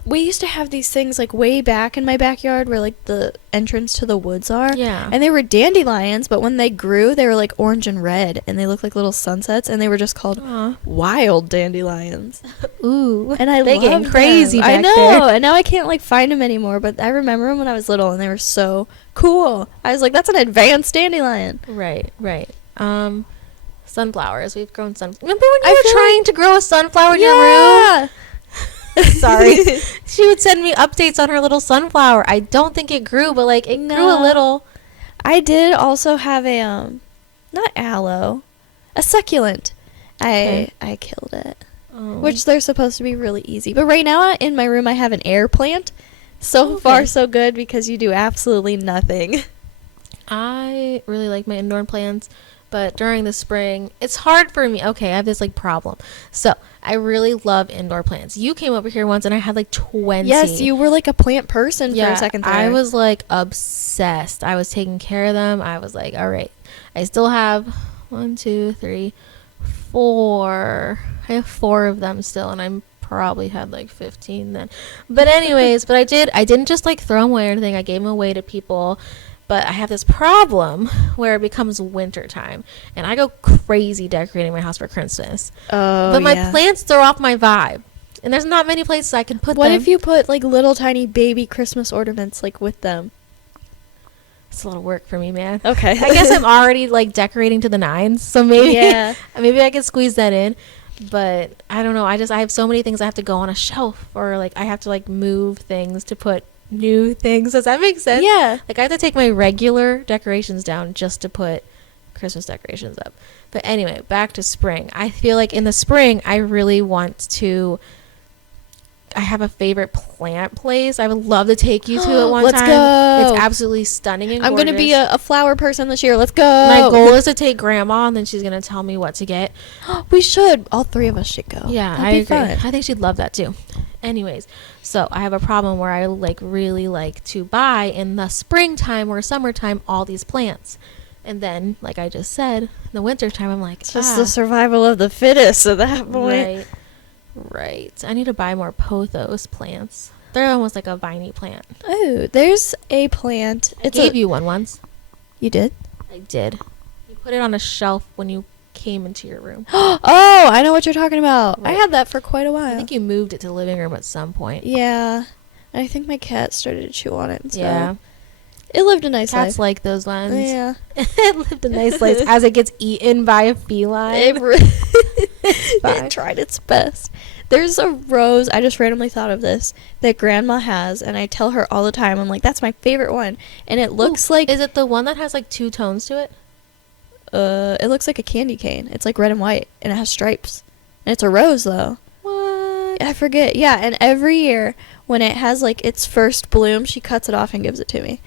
We used to have these things like way back in my backyard where like the entrance to the woods are. Yeah. And they were dandelions, but when they grew, they were like orange and red, and they looked like little sunsets, and they were just called Aw. wild dandelions. Ooh. And I They loved getting crazy them. I back know, there. and now I can't like find them anymore, but I remember them when I was little, and they were so cool. I was like, that's an advanced dandelion. Right. Sunflowers. We've grown Remember when you I were feel trying to grow a sunflower in your room? Sorry. She would send me updates on her little sunflower. I don't think it grew, but like it grew a No. little. I did also have a not aloe, a succulent. Okay. I killed it. Oh. Which they're supposed to be really easy. But right now in my room I have an air plant. So Okay. far so good because you do absolutely nothing. I really like my indoor plants, but during the spring, it's hard for me. Okay, I have this like problem. So I really love indoor plants. You came over here once and I had like 20. Yes, you were like a plant person for Yeah, a second there. I was like obsessed. I was taking care of them. I was like, all right. I still have 1, 2, 3, 4. I have 4 of them still, and I'm probably had like 15 then. But anyways, but I didn't just like throw them away or anything. I gave them away to people. But I have this problem where it becomes winter time, and I go crazy decorating my house for Christmas. Oh, But my yeah. plants throw off my vibe, and there's not many places I can put What them. if you put like little tiny baby Christmas ornaments like with them? It's a lot of work for me, man. Okay. I guess I'm already like decorating to the nines, so maybe Yeah. maybe I could squeeze that in. But I don't know. I have so many things I have to go on a shelf, or like I have to like move things to put new things. Does that make sense? Yeah. Like I have to take my regular decorations down just to put Christmas decorations up. But anyway, back to spring. I feel like in the spring I really want to. I have a favorite plant place. I would love to take you to it one Let's time. go. It's absolutely stunning and I'm gorgeous. going to be a flower person this year. Let's go. My goal is to take grandma, and then she's gonna tell me what to get. We should. All 3 of us should go. Yeah, That'd I be agree. fun. I think she'd love that too. Anyways, so I have a problem where I like really like to buy in the springtime or summertime all these plants, and then like I just said, in the wintertime I'm like, It's just the survival of the fittest at that point. right. I need to buy more pothos plants. They're almost like a viney plant. Oh, there's a plant. I gave you one once. You did? I did. You put it on a shelf when you came into your room. Oh, I know what you're talking about. I Right. had that for quite a while. I think you moved it to the living room at some point. Yeah. I think my cat started to chew on it and stuff. Yeah. It lived a nice Cats life. like those ones. Yeah. It lived a nice life as it gets eaten by a feline. Fine. It tried its best. There's a rose, I just randomly thought of this, that grandma has, and I tell her all the time, I'm like, that's my favorite one. And it looks like, Is it the one that has like 2 tones to it? it looks like a candy cane. It's like red and white, and it has stripes. And it's a rose, though. What? I forget. Yeah, and every year when it has like its first bloom, she cuts it off and gives it to me.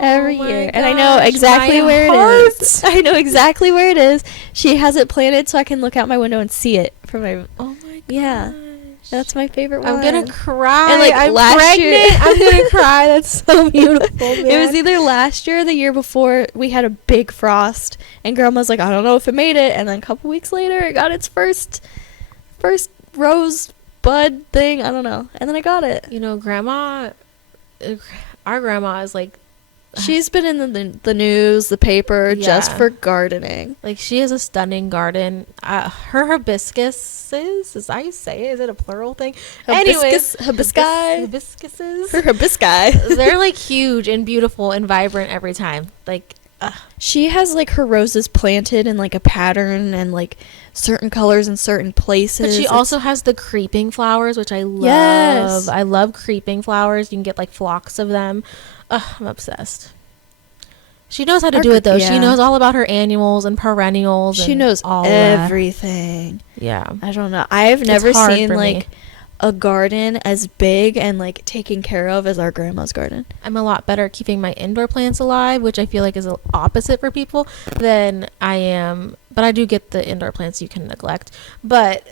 Every Oh year. my And I know gosh, exactly my where heart. it is. I know exactly where it is. She has it planted so I can look out my window and see it from my. Oh my gosh. Yeah. That's my favorite one. I'm gonna cry. And, like, I'm last pregnant. year- I'm gonna cry. That's so beautiful, man. It was either last year or the year before we had a big frost, and Grandma's like, I don't know if it made it. And then a couple weeks later, it got its first rose bud thing. I don't know. And then I got it. You know, Grandma, our grandma is like, She's been in the news, the paper, just Yeah. for gardening. like she has a stunning garden. Her hibiscuses, is that how you say it? Is it a plural thing? Anyways, Hibiscus. hibiscuses. Her hibiscus. They're like huge and beautiful and vibrant every time. Like, She has like her roses planted in like a pattern and like certain colors in certain places. but she It's- also has the creeping flowers, which I love. Yes. I love creeping flowers. You can get like flocks of them. I'm obsessed. She knows how to Our do it though. yeah. She knows all about her annuals and perennials. she and knows all that. everything. Yeah. I don't know. I've It's never hard seen for me. like a garden as big and like taken care of as our grandma's garden. I'm a lot better at keeping my indoor plants alive, which I feel like is the opposite for people than I am. But I do get the indoor plants you can neglect. But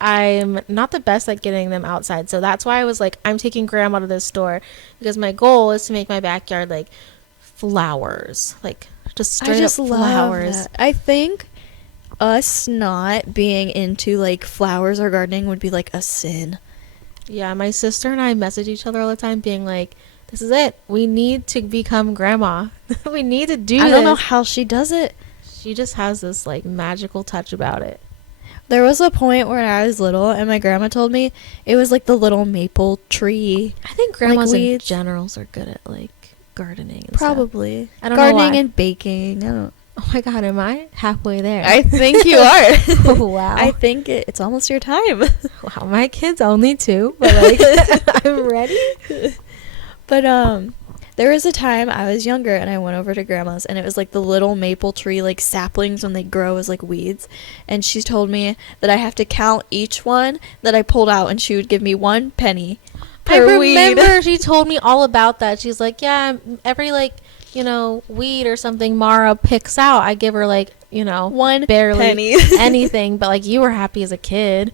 I'm not the best at getting them outside. So that's why I was like, I'm taking grandma to this store because my goal is to make my backyard like flowers, like just straight I just up love flowers. that. I think us not being into like flowers or gardening would be like a sin. Yeah, my sister and I message each other all the time being like, this is it. We need to become grandma. We need to do I this. don't know how she does it. She just has this like magical touch about it. There was a point where I was little and my grandma told me it was like the little maple tree. I think grandmas in weeds. generals are good at like gardening and stuff. Probably. I don't know Gardening why. and baking. I don't Oh my god, am I halfway there? I think you are. Oh, wow. I think it's almost your time. Wow, my kid's only 2, but like I'm ready. But there was a time I was younger and I went over to grandma's and it was like the little maple tree like saplings when they grow as like weeds, and she told me that I have to count each one that I pulled out and she would give me 1 penny I per weed. remember she told me all about that. She's like, yeah, every like, weed or something Mara picks out, I give her like, 1 barely penny. anything, but like you were happy as a kid.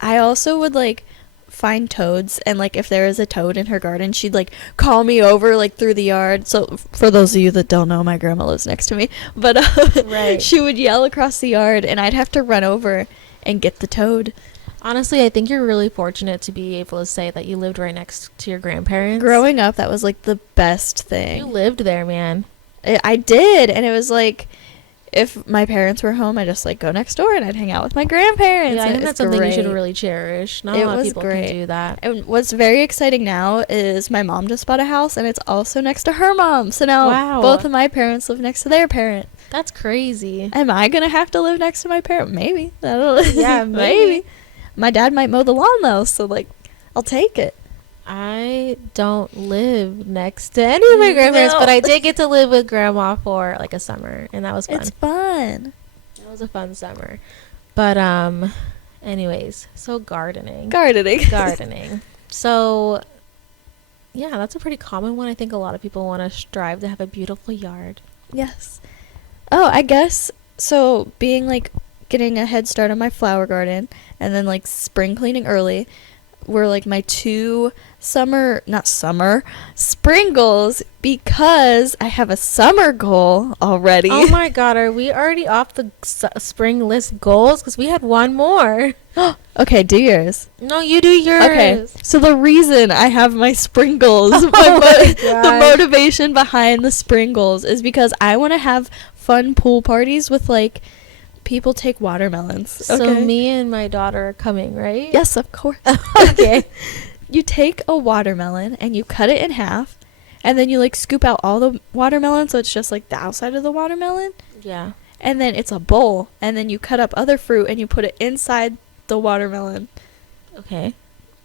I also would like find toads, and like if there was a toad in her garden she'd like call me over like through the yard. So for those of you that don't know, my grandma lives next to me, but Right. she would yell across the yard and I'd have to run over and get the toad. Honestly, I think you're really fortunate to be able to say that you lived right next to your grandparents. Growing up, that was like the best You thing. lived there, man. I did, and it was like if my parents were home, I just like go next door and I'd hang out with my grandparents. Yeah, I and think it's that's something you should great. really cherish. Not It a lot of was people great. can do that. And what's very exciting now is my mom just bought a house and it's also next to her mom. So now Wow. both of my parents live next to their parent. That's crazy. Am I gonna have to live next to my parent? Maybe. I don't know. Yeah, maybe. My dad might mow the lawn though, so like I'll take it. I don't live next to any of my grandparents, No. but I did get to live with grandma for like a summer, and that was fun. It's fun. That was a fun summer. But anyways, so gardening. Gardening. So yeah, that's a pretty common one. I think a lot of people want to strive to have a beautiful yard. Yes. Oh, I guess so. Being like getting a head start on my flower garden and then like spring cleaning early were like my 2 spring goals, because I have a summer goal already. Oh my god, are we already off the spring list goals? Because we had one more. Okay, do yours. No, you do yours. Okay, so the reason I have my spring goals, Oh my my the gosh. motivation behind the spring goals is because I want to have fun pool parties with like people take watermelons. So Okay. me and my daughter are coming, right? Yes, of course. Okay. You take a watermelon and you cut it in half, and then you like scoop out all the watermelon so it's just like the outside of the watermelon, Yeah. and then it's a bowl, and then you cut up other fruit and you put it inside the watermelon. Okay.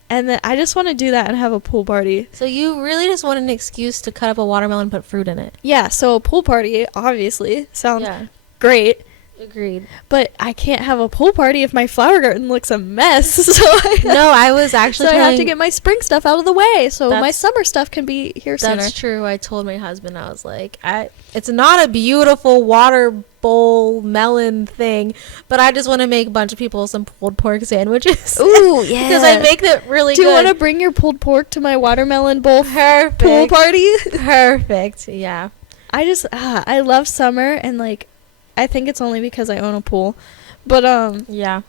And then I just want to do that and have a pool party. So you really just want an excuse to cut up a watermelon and put fruit in it? Yeah, so a pool party obviously sounds Yeah. great. Agreed. But I can't have a pool party if my flower garden looks a mess. So I was actually so I have to telling- get my spring stuff out of the way so my That's- summer stuff can be here sooner. That's true. I told my husband, I was like, it's not a beautiful water bowl melon thing, but I just want to make a bunch of people some pulled pork sandwiches. Ooh, yeah. Because I make it really Do good. you want to bring your pulled pork to my watermelon bowl Perfect. pool party? Perfect. Yeah. I love summer, and like I think it's only because I own a pool. But Yeah.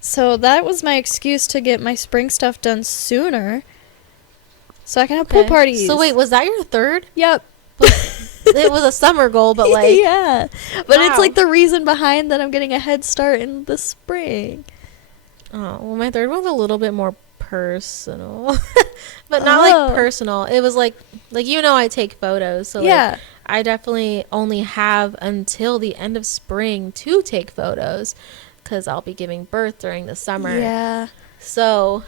so that was my excuse to get my spring stuff done sooner. So I can have pool Okay. parties. So wait, was that your third? Yep. It was a summer goal, but like, yeah. But it's wow. like the reason behind that I'm getting a head start in the spring. oh, well, my third one's a little bit more personal, but not Oh. like personal. It was like I take photos, so yeah. like, I definitely only have until the end of spring to take photos, because I'll be giving birth during the summer. Yeah. So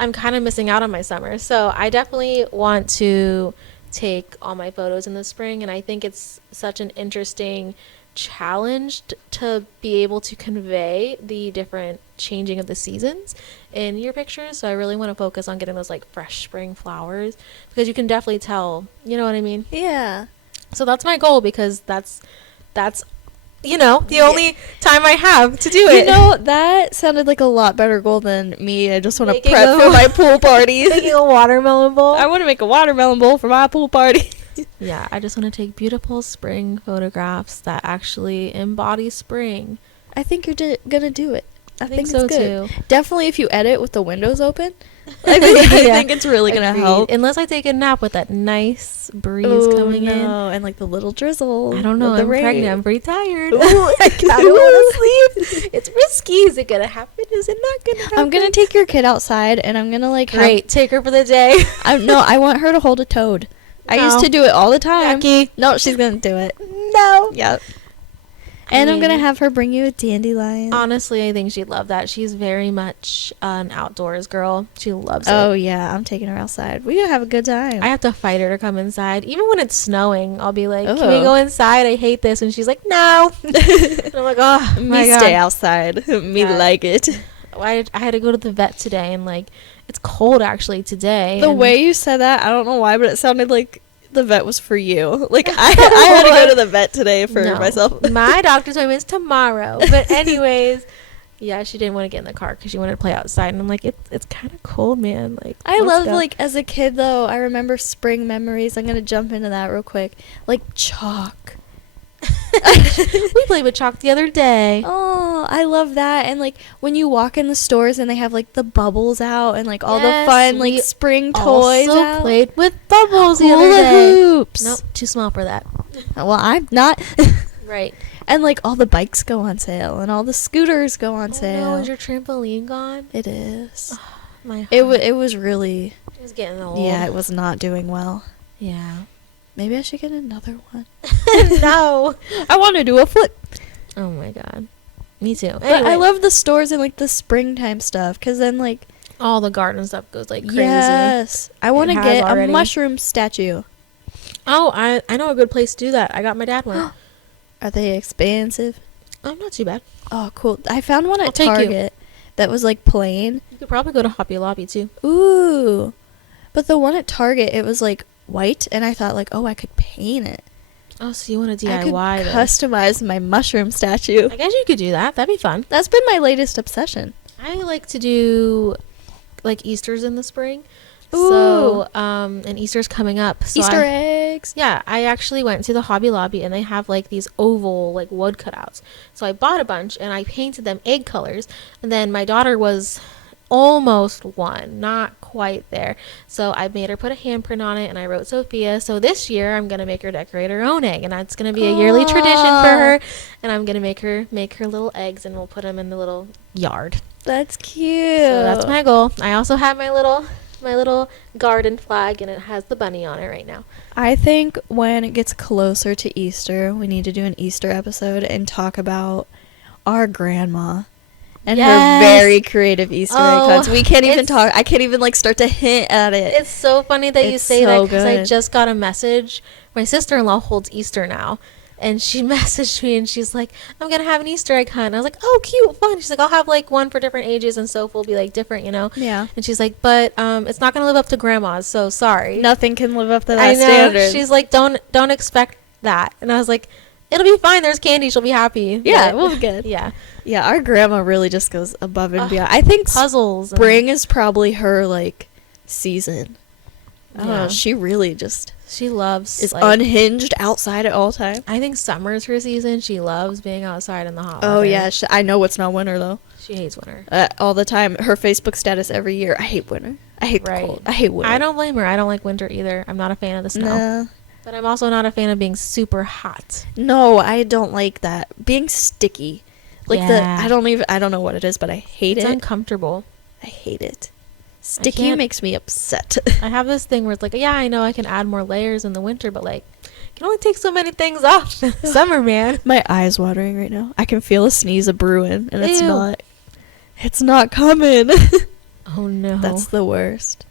I'm kind of missing out on my summer. So I definitely want to take all my photos in the spring, and I think it's such an interesting challenge to be able to convey the different changing of the seasons in your pictures. So I really want to focus on getting those like fresh spring flowers, because you can definitely tell, you know what I mean? Yeah. So that's my goal, because that's the only time I have to do it. You know, that sounded like a lot better goal than me. I just want to Making prep a- for my pool party. Making a watermelon bowl. I want to make a watermelon bowl for my pool party. Yeah, I just want to take beautiful spring photographs that actually embody spring. I think you're gonna do it. I think so it's good. too. Definitely if you edit with the windows open. I think it's really gonna Agreed. help. Unless I take a nap with that nice breeze Oh, coming in. and like the little drizzle. I don't know. of the I'm rain. pregnant. I'm pretty tired. Ooh, I kind of want to sleep. It's risky. Is it gonna happen? Is it not gonna happen? I'm gonna take your kid outside and I'm gonna like have- Great. Take her for the day. I want her to hold a toad. I used No. to do it all the time. Yucky. No, she's gonna do it. No. Yep. I And I'm gonna mean, have her bring you a dandelion. Honestly, I think she'd love that. She's very much an outdoors girl. She loves Oh it. yeah, I'm taking her outside. We're gonna have a good time. I have to fight her to come inside. Even when it's snowing, I'll be like, "Can we Oh. go inside? I hate this." And she's like, "No." And I'm like, "Oh, my Me God." stay outside. Me Yeah. like it. I had to go to the vet today, and like, it's cold actually today. The and- way you said that, I don't know why, but it sounded like the vet was for you. Like I had to go to the vet today for No. myself. My doctor's appointment is tomorrow. But anyways, yeah, she didn't want to get in the car because she wanted to play outside, and I'm like, it's kind of cold, man. Like, I let's love go. like as a kid though. I remember spring memories. I'm gonna jump into that real quick. Like chalk. We played with chalk the other day. Oh, I love that. And like when you walk in the stores and they have like the bubbles out and like all Yes, the fun like we spring toys also out. played with bubbles the other Hula day. hoops. Nope, too small for that. Well, I'm not. Right. And like all the bikes go on sale and all the scooters go on Oh sale. no, is your trampoline gone? It is. My It heart was really, is getting old. yeah, it was not doing well. Yeah. Maybe I should get another one. No. I want to do a flip. Oh my God. Me too. But I Anyway, love the stores and like the springtime stuff because then like all the garden stuff goes like crazy. yes, I want to has get already. a mushroom statue. Oh, I know a good place to do that. I got my dad one. Are they expensive? Oh, not too bad. Oh, cool. I found one I'll at take you. Target that was like plain. You could probably go to Hobby Lobby too. Ooh. But the one at Target, it was like white and I thought like, "Oh, I could paint it. Oh, so you want to I could DIY this? customize my mushroom statue." I guess you could do that. That'd be fun. That's been my latest obsession. I like to do like Easter's in the spring. Ooh. So, and Easter's coming up. So Easter I- eggs. Yeah, I actually went to the Hobby Lobby and they have like these oval like wood cutouts. So I bought a bunch and I painted them egg colors. And then my daughter was almost one, not quite there. So I made her put a handprint on it and I wrote Sophia. So this year I'm gonna make her decorate her own egg, and that's gonna be a yearly tradition for her. And I'm gonna make her little eggs, and we'll put them in the little yard. That's cute. So that's my goal. I also have my little garden flag, and it has the bunny on it right now. I think when it gets closer to Easter, we need to do an Easter episode and talk about our grandma and her Yes. very creative Easter egg Oh, hunts. We can't even it's- talk. I can't even like start to hint at it. It's so funny that you It's say that so because I good. just got a message. My sister-in-law holds Easter now, And she messaged me and she's like, I'm going to have an Easter egg hunt. And I was like, oh, cute, fun. She's like, I'll have like one for different ages and Soph will be like different, you know? Yeah. And she's like, but it's not going to live up to grandma's, so sorry. Nothing can live up to that I know. standard. She's like, don't expect that. And I was like, it'll be fine. There's candy. She'll be happy. Yeah, But- we'll be good. Yeah. Yeah, our grandma really just goes above and beyond. I think Puzzles. spring is probably her like season. I don't know, Yeah. she really just She loves. is like, unhinged outside at all times. I think summer is her season. She loves being outside in the hot Oh weather. yeah, I know what's not winter though. She hates winter. All the time, her Facebook status every year. I hate winter. I hate the Right. cold. I hate winter. I don't blame her. I don't like winter either. I'm not a fan of the snow. Nah. But I'm also not a fan of being super hot. No, I don't like that. Being sticky. Like Yeah. I don't know what it is, but I hate It's it. uncomfortable. I hate it. Sticky can't- makes me upset. I have this thing where it's like, yeah, I know I can add more layers in the winter, but like, you can only take so many things off in the summer, man. My eye's watering right now. I can feel a sneeze a brewing, and it's Ew. not. It's not coming. Oh no. That's the worst.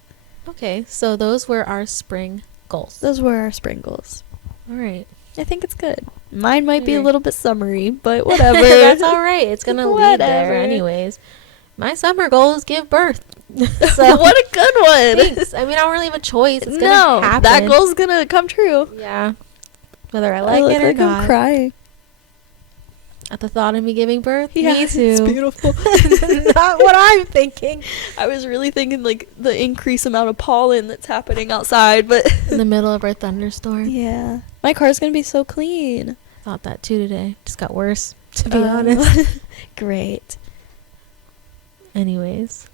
Okay, so those were our spring goals. Those were our spring goals. All right. I think it's good. Mine might be a Okay. little bit summery, but whatever. That's all right. It's gonna lead there Whatever. anyways. My summer goal is give birth. So what a good one. thanks. I mean, I don't really have a choice. It's No, gonna happen. that goal's gonna come true. Yeah. Whether I like look it or like not. I'm crying. At the thought of me giving birth, Yeah, me it's too. beautiful. Not what I'm thinking. I was really thinking like the increased amount of pollen that's happening outside, but In the middle of our thunderstorm. yeah, my car's gonna be so clean. Thought that too today. Just got worse, to be Um, honest. Great. Anyways,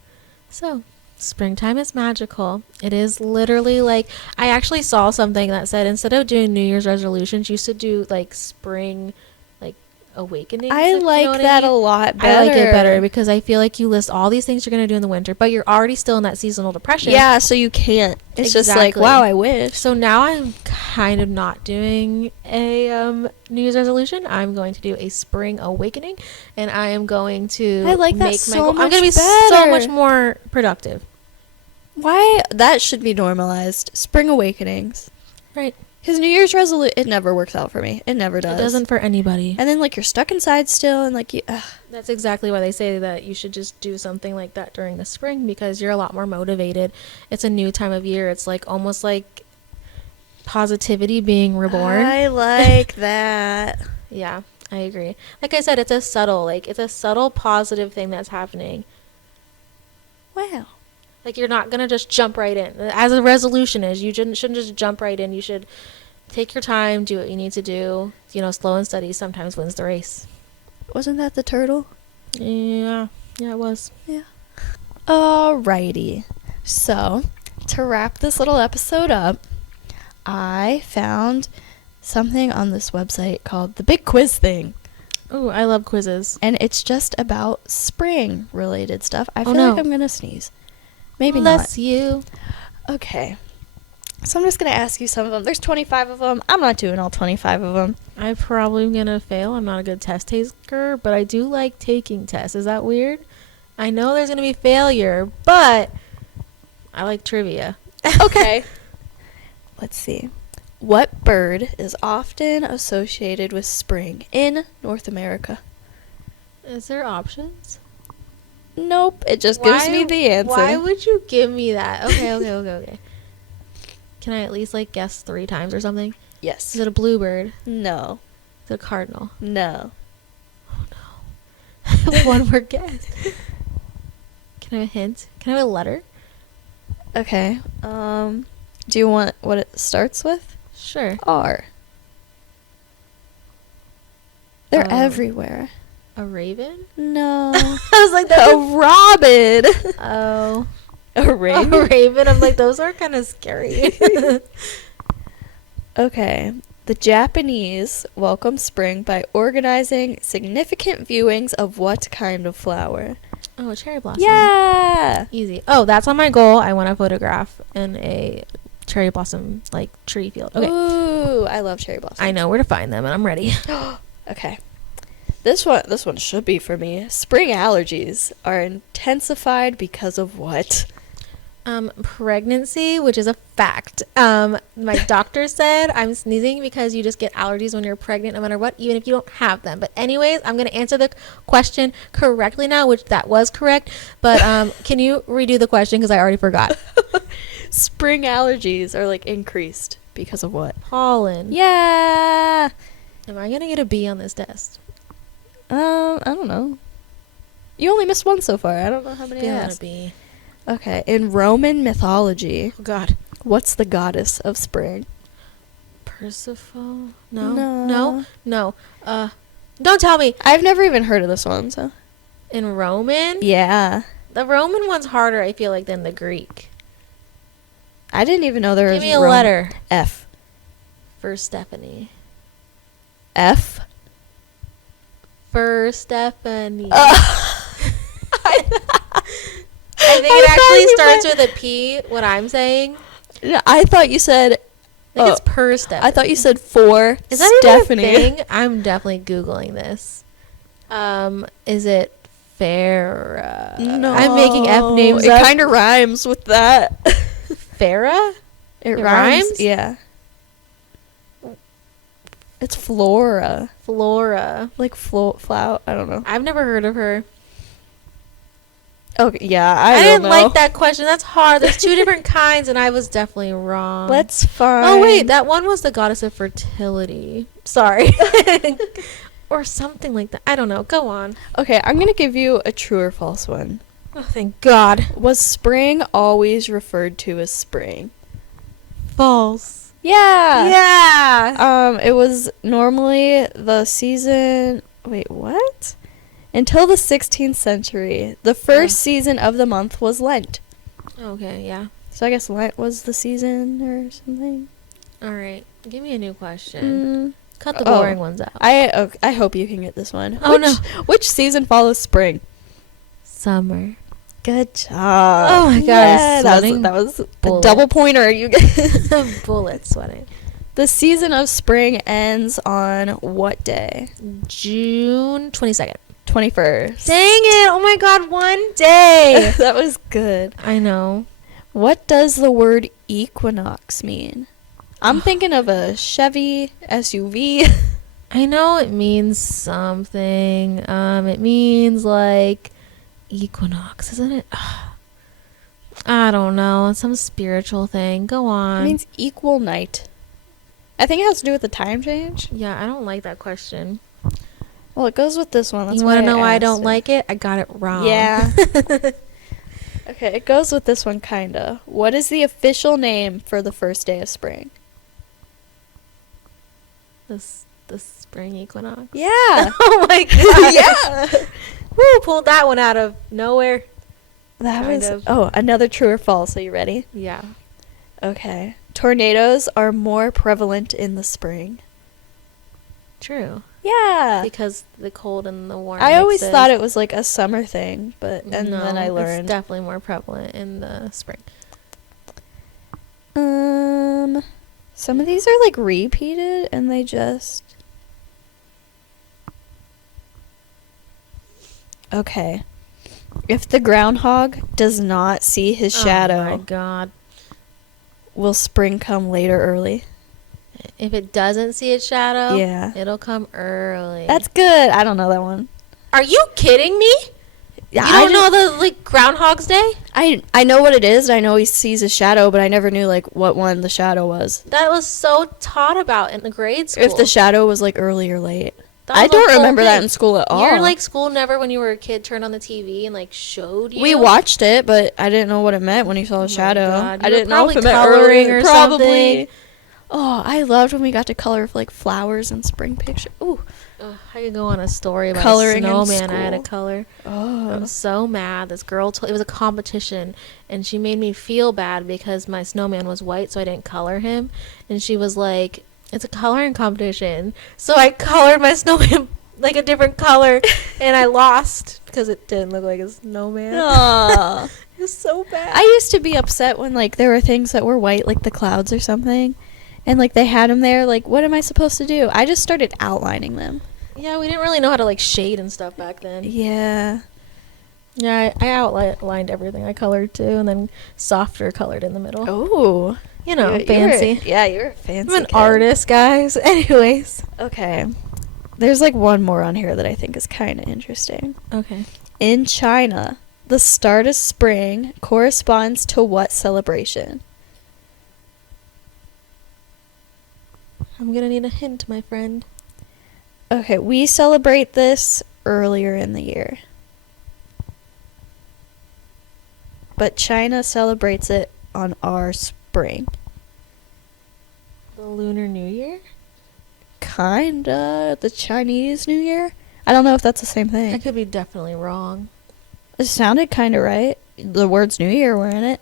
so springtime is magical. It is literally like, I actually saw something that said instead of doing New Year's resolutions, you should do like spring, like awakenings. I if you know like what I that mean. a lot better. I like it better because I feel like you list all these things you're going to do in the winter, but you're already still in that seasonal depression. Yeah, so you can't. It's just like, Exactly. wow, I wish. So now I'm kind of not doing a New Year's resolution. I'm going to do a spring awakening, and I am going to I like that make so my goal. I'm much going to be so better. much more productive. Why that should be normalized? Spring awakenings. Right. Because New Year's resolution, it never works out for me. It never does. It doesn't for anybody. And then like you're stuck inside still, and like you. That's exactly why they say that you should just do something like that during the spring because you're a lot more motivated. It's a new time of year. It's like almost like positivity being reborn. I like that. Yeah, I agree. Like I said, it's a subtle positive thing that's happening. Wow. Like you're not gonna just jump right in. As a resolution is, you shouldn't just jump right in. You should take your time, do what you need to do. You know, slow and steady sometimes wins the race. Wasn't that the turtle? Yeah, it was. Yeah. Alrighty. So, to wrap this little episode up, I found something on this website called the Big Quiz Thing. Ooh, I love quizzes. And it's just about spring related stuff. I Oh, feel no. like I'm going to sneeze. Maybe Bless you. not. Okay. So I'm just going to ask you some of them. There's 25 of them. I'm not doing all 25 of them. I'm probably gonna fail. I'm not a good test taker, but I do like taking tests. Is that weird? I know there's gonna be failure, but I like trivia. Okay. Let's see. What bird is often associated with spring in North America? Is there options? Nope. It just gives me the answer. Why would you give me that? Okay. Can I at least like guess 3 times or something? Yes. Is it a bluebird? No. Is it a cardinal? No. One more guess. Can I have a hint? Can I have a letter? Okay. Do you want what it starts with? Sure. R. They're Oh. everywhere. A raven? No. I was like, that's A robin. oh. A raven. A raven. I'm like, those are kind of scary. Okay. The Japanese welcome spring by organizing significant viewings of what kind of flower? Oh, a cherry blossom. Yeah. Easy. Oh, that's on my goal. I want to photograph in a cherry blossom like tree field. Okay. Ooh, I love cherry blossoms. I know where to find them and I'm ready. Okay. This one should be for me. Spring allergies are intensified because of what? Pregnancy, which is a fact. My doctor said I'm sneezing because you just get allergies when you're pregnant no matter what, even if you don't have them. But anyways, I'm going to answer the question correctly now, which that was correct. But can you redo the question because I already forgot? Spring allergies are like increased because of what? Pollen. Yeah. Am I going to get a B on this test? I don't know. You only missed one so far. I don't know how many I Feeling a asked. B. Okay, in Roman mythology, Oh, God. what's the goddess of spring? Persephone? No. No. Don't tell me. I've never even heard of this one, so. In Roman? Yeah. The Roman one's harder, I feel like, than the Greek. I didn't even know there was Give me a letter. F. For Stephanie. F? For Stephanie. I I think it actually starts with a P, what I'm saying. I thought you said. I think it's per Stephanie. I thought you said for Is that Stephanie. even a thing? I'm definitely Googling this. Is it Farah? No. I'm making F names It up. kind of rhymes with that. Farah? It rhymes? Yeah. It's Flora. Flora. Like flout. I don't know. I've never heard of her. Okay, yeah, I I don't didn't know. like that question. That's hard. There's two different kinds, and I was definitely wrong. Let's find. Oh, wait. That one was the goddess of fertility. Sorry. Or something like that. I don't know. Go on. Okay, I'm gonna give you a true or false one. Oh, thank God. Was spring always referred to as spring? False. Yeah. Yeah. It was normally the season. Wait, what? Until the 16th century, the first season of the month was Lent. Okay, yeah. So I guess Lent was the season or something. All right. Give me a new question. Cut the Oh. boring ones out. I hope you can get this one. Oh, no. Which season follows spring? Summer. Good job. Oh my God, Yeah, sweating that was a bullets. double pointer. You get Bullet sweating. The season of spring ends on what day? June 22nd. 21st. Dang it. Oh my God, one day. That was good. I know. What does the word equinox mean? I'm thinking of a Chevy SUV. I know it means something. It means like equinox, isn't it? I don't know. It's some spiritual thing. Go It on. means equal night. I think it has to do with the time change. Yeah, I don't like that question. Well, it goes with this one. That's You want to know why I asked don't it. like it? I got it wrong. Yeah. Okay, it goes with this one, kinda. What is the official name for the first day of spring? The spring equinox. Yeah. Oh my God. Yeah. Woo, pulled that one out of nowhere. That Kind was. of. Oh, another true or false. Are you ready? Yeah. Okay. Tornadoes are more prevalent in the spring. True. Yeah. Because the cold and the warm. I always mixes. thought it was like a summer thing, but and No, then I it's learned. definitely more prevalent in the spring. Some of these are like repeated, and they just. Okay. If the groundhog does not see his Oh my shadow, God. will spring come late or early? If it doesn't see its shadow, Yeah. it'll come early. That's good. I don't know that one. Are you kidding me? Yeah, You don't know the like Groundhog's Day? I know what it is. And I know he sees his shadow, but I never knew like what one the shadow was. That was so taught about in the grade school. If the shadow was like early or late. That I was the don't whole remember that thing. in school at all. Your like school never, when you were a kid, turned on the TV and like showed you. We watched it, but I didn't know what it meant when he saw a my shadow. God. I You were didn't know if probably it meant coloring early or probably. something. Oh, I loved when we got to color like flowers and spring pictures. Ooh. Ugh, I could go on a story about Coloring a in snowman I had to school. color. Oh. I'm so mad. This girl told it was a competition, and she made me feel bad because my snowman was white, so I didn't color him. And she was like, "It's a coloring competition," so I colored my snowman like a different color, and I lost because it didn't look like a snowman. Aw. It was so bad. I used to be upset when like there were things that were white, like the clouds or something, and like they had them there. Like, what am I supposed to do? I just started outlining them. Yeah, we didn't really know how to like shade and stuff back then. Yeah. Yeah, I outlined everything. I colored too, and then softer colored in the middle. Oh. You know, You fancy. you're a fancy I'm an kid. artist, guys. Anyways. Okay. There's like one more on here that I think is kind of interesting. Okay. In China, the start of spring corresponds to what celebration? I'm gonna need a hint, my friend. Okay, we celebrate this earlier in the year. But China celebrates it on our spring. The Lunar New Year? Kinda. The Chinese New Year? I don't know if that's the same I thing. could be definitely wrong. It sounded kinda right. The words New Year were in it.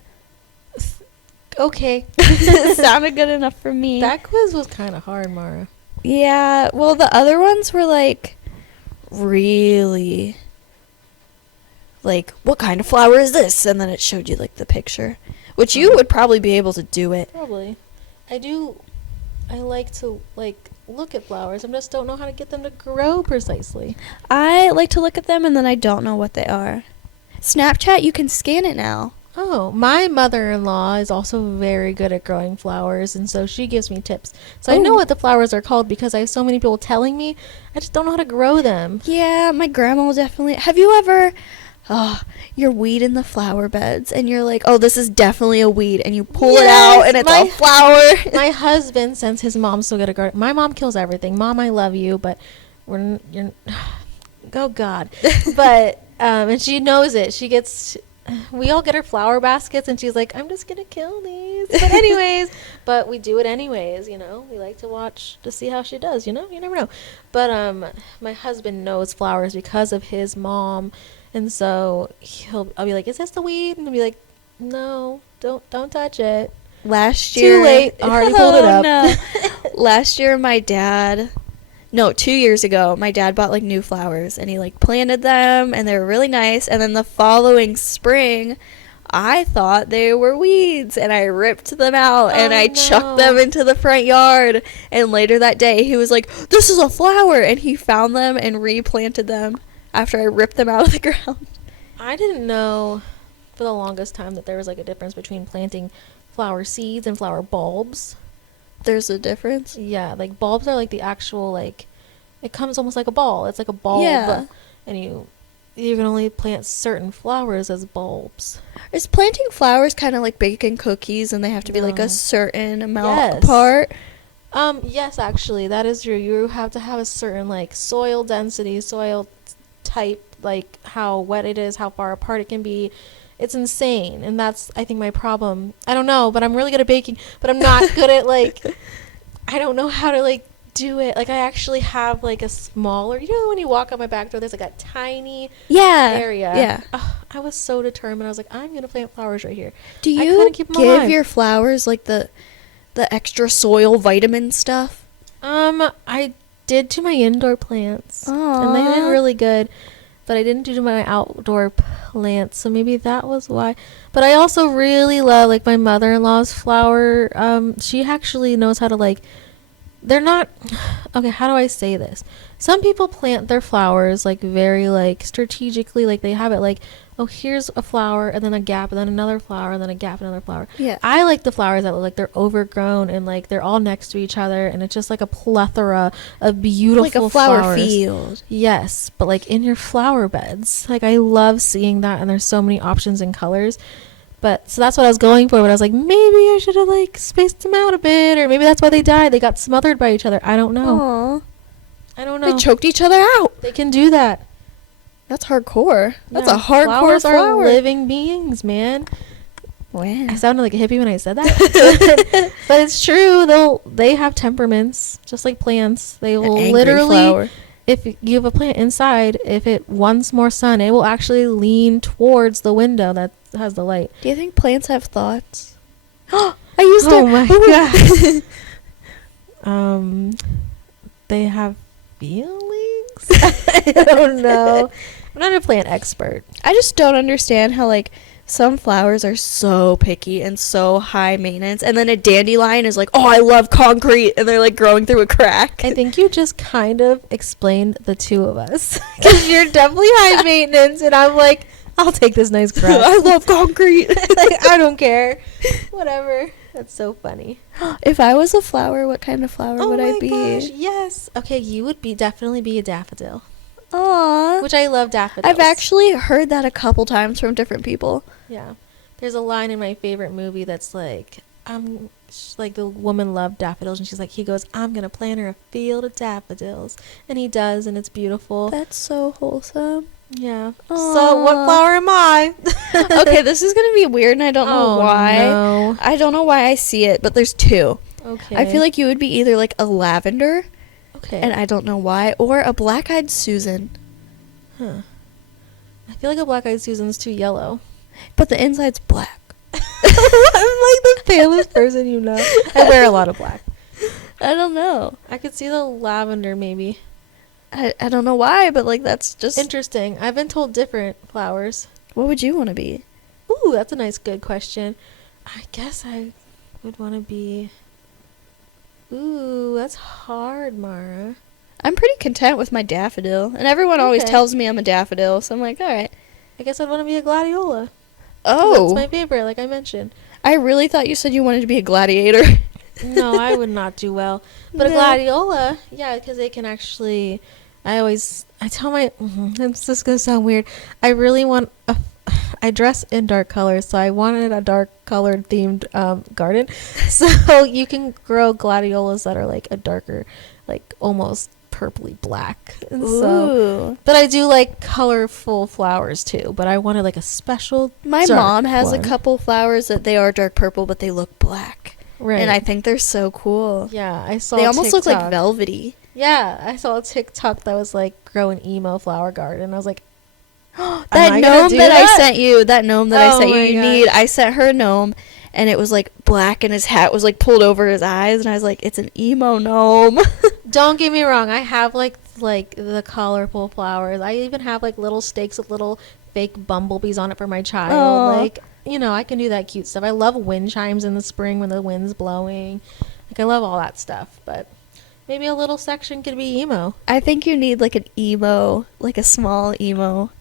Okay. It sounded good enough for me. That quiz was kind of hard, Mara. Yeah, well, the other ones were like really like, what kind of flower is this? And then it showed you like the picture, which you would probably be able to do it. Probably. I like to look at flowers. I just don't know how to get them to grow precisely. I like to look at them and then I don't know what they are. Snapchat, you can scan it now. Oh, my mother-in-law is also very good at growing flowers, and so she gives me tips. So I know Oh. what the flowers are called because I have so many people telling me. I just don't know how to grow them. Yeah, my grandma will definitely. Have you ever, you're weeding the flower beds and you're like, oh, this is definitely a weed, and you pull it out Yes, and it's a flower. My husband, since his mom's so good at gardening, my mom kills everything. Mom, I love you, but you're, oh God, but and she knows it. We all get her flower baskets, and she's like, I'm just gonna kill these. But anyways, but we do it anyways. You know, we like to watch to see how she does. You know, you never know. But my husband knows flowers because of his mom, and so I'll be like, is this the weed? And he'll be like, no, don't touch it. Last year. Too late. I already pulled it up. No. Last year, 2 years ago, my dad bought like new flowers and he like planted them and they were really nice. And then the following spring, I thought they were weeds and I ripped them out and I chucked them into the front yard. And later that day, he was like, this is a flower. And he found them and replanted them after I ripped them out of the ground. I didn't know for the longest time that there was like a difference between planting flower seeds and flower bulbs. There's a difference. Yeah, like bulbs are like the actual it comes almost like a ball. It's like a bulb. Yeah. And you can only plant certain flowers as bulbs. Is planting flowers kind of like baking cookies and they have to be like No. a certain amount Yes. apart? Yes, actually, that is true. You have to have a certain soil density, soil type, like how wet it is, how far apart it can be. It's insane, and that's I think my problem. I don't know, but I'm really good at baking, but I'm not good at I don't know how to do it. I actually have a smaller, when you walk out my back door, there's a tiny area. Yeah. Ugh, I was so determined. I was like, I'm gonna plant flowers right here. Do I you couldn't keep 'em give alive. your flowers the extra soil vitamin stuff? I did to my indoor plants, and they did Aw. really good, but I didn't do to my outdoor plants, so maybe that was why. But I also really love my mother-in-law's flower. She actually knows how to they're not okay, how do I say this? Some people plant their flowers very strategically, they have it oh, here's a flower and then a gap and then another flower and then a gap and another flower. Yeah. I like the flowers that look like they're overgrown and they're all next to each other and it's just a plethora of beautiful Like a flower flowers. field. Yes, but in your flower beds. I love seeing that, and there's so many options and colors. But so that's what I was going for, but I was like, maybe I should have spaced them out a bit, or maybe that's why they died. They got smothered by each other. I don't know. Aw. I don't know. They choked each other out. They can do that. That's hardcore. That's Yeah, a hardcore flowers flower. are living beings, man. Wow. I sounded like a hippie when I said that. But it's true. They have temperaments, just like plants. They will angry literally, flower. if you have a plant inside, if it wants more sun, it will actually lean towards the window that has the light. Do you think plants have thoughts? I used Oh to. my they have feelings? I don't know. I'm not a plant expert. I just don't understand how some flowers are so picky and so high maintenance, and then a dandelion is oh, I love concrete, and they're growing through a crack. I think you just kind of explained the two of us. Because you're definitely high maintenance, and I'm I'll take this nice grass. I love concrete. Like, I don't care. Whatever. That's so funny. If I was a flower, what kind of flower would I be? Gosh, yes. Okay, you would definitely be a daffodil. Aw. Which I love daffodils. I've actually heard that a couple times from different people. Yeah. There's a line in my favorite movie that's like, like the woman loved daffodils, and she's like, he goes, I'm going to plant her a field of daffodils. And he does, and it's beautiful. That's so wholesome. Yeah. Aw. So what flower am I? Okay, this is going to be weird, and I don't know why. No. I don't know why I see it, but there's two. Okay. I feel like you would be either like a lavender, Okay. and I don't know why, or a black-eyed Susan. Huh. I feel like a black-eyed Susan's too yellow. But the inside's black. I'm like the palest person you know. I wear a lot of black. I don't know. I could see the lavender maybe. I don't know why, but like that's just... Interesting. I've been told different flowers. What would you want to be? Ooh, that's a nice good question. I guess I would want to be... Ooh, that's hard, Mara. I'm pretty content with my daffodil, and everyone always Okay. tells me I'm a daffodil, so I'm like, all right. I guess I'd want to be a gladiola. Oh, That's my favorite, like I mentioned. I really thought you said you wanted to be a gladiator. No, I would not do well. But a No. gladiola, yeah, because they can actually... I tell my... It's just going to sound weird. I really want... I dress in dark colors, so I wanted a dark colored themed garden. So you can grow gladiolas that are like a darker, like almost purpley black. And so, Ooh. but I do like colorful flowers too. But I wanted like a special. My dark mom has one. a couple flowers that they are dark purple, but they look black. Right. And I think they're so cool. Yeah, I saw. They almost look like TikTok. velvety. Yeah, I saw a TikTok that was like grow an emo flower garden. I was like, That I gonna gnome do that I that? sent you, that gnome that I Oh sent you, my you gosh. need. I sent her a gnome, and it was like black, and his hat was like pulled over his eyes, and I was like, it's an emo gnome. don't get me wrong. I have like the colorful flowers. I even have like little stakes with little fake bumblebees on it for my child. Aw. Like, you know, I can do that cute stuff. I love wind chimes in the spring when the wind's blowing. Like, I love all that stuff. But maybe a little section could be emo. I think you need like an emo, like a small emo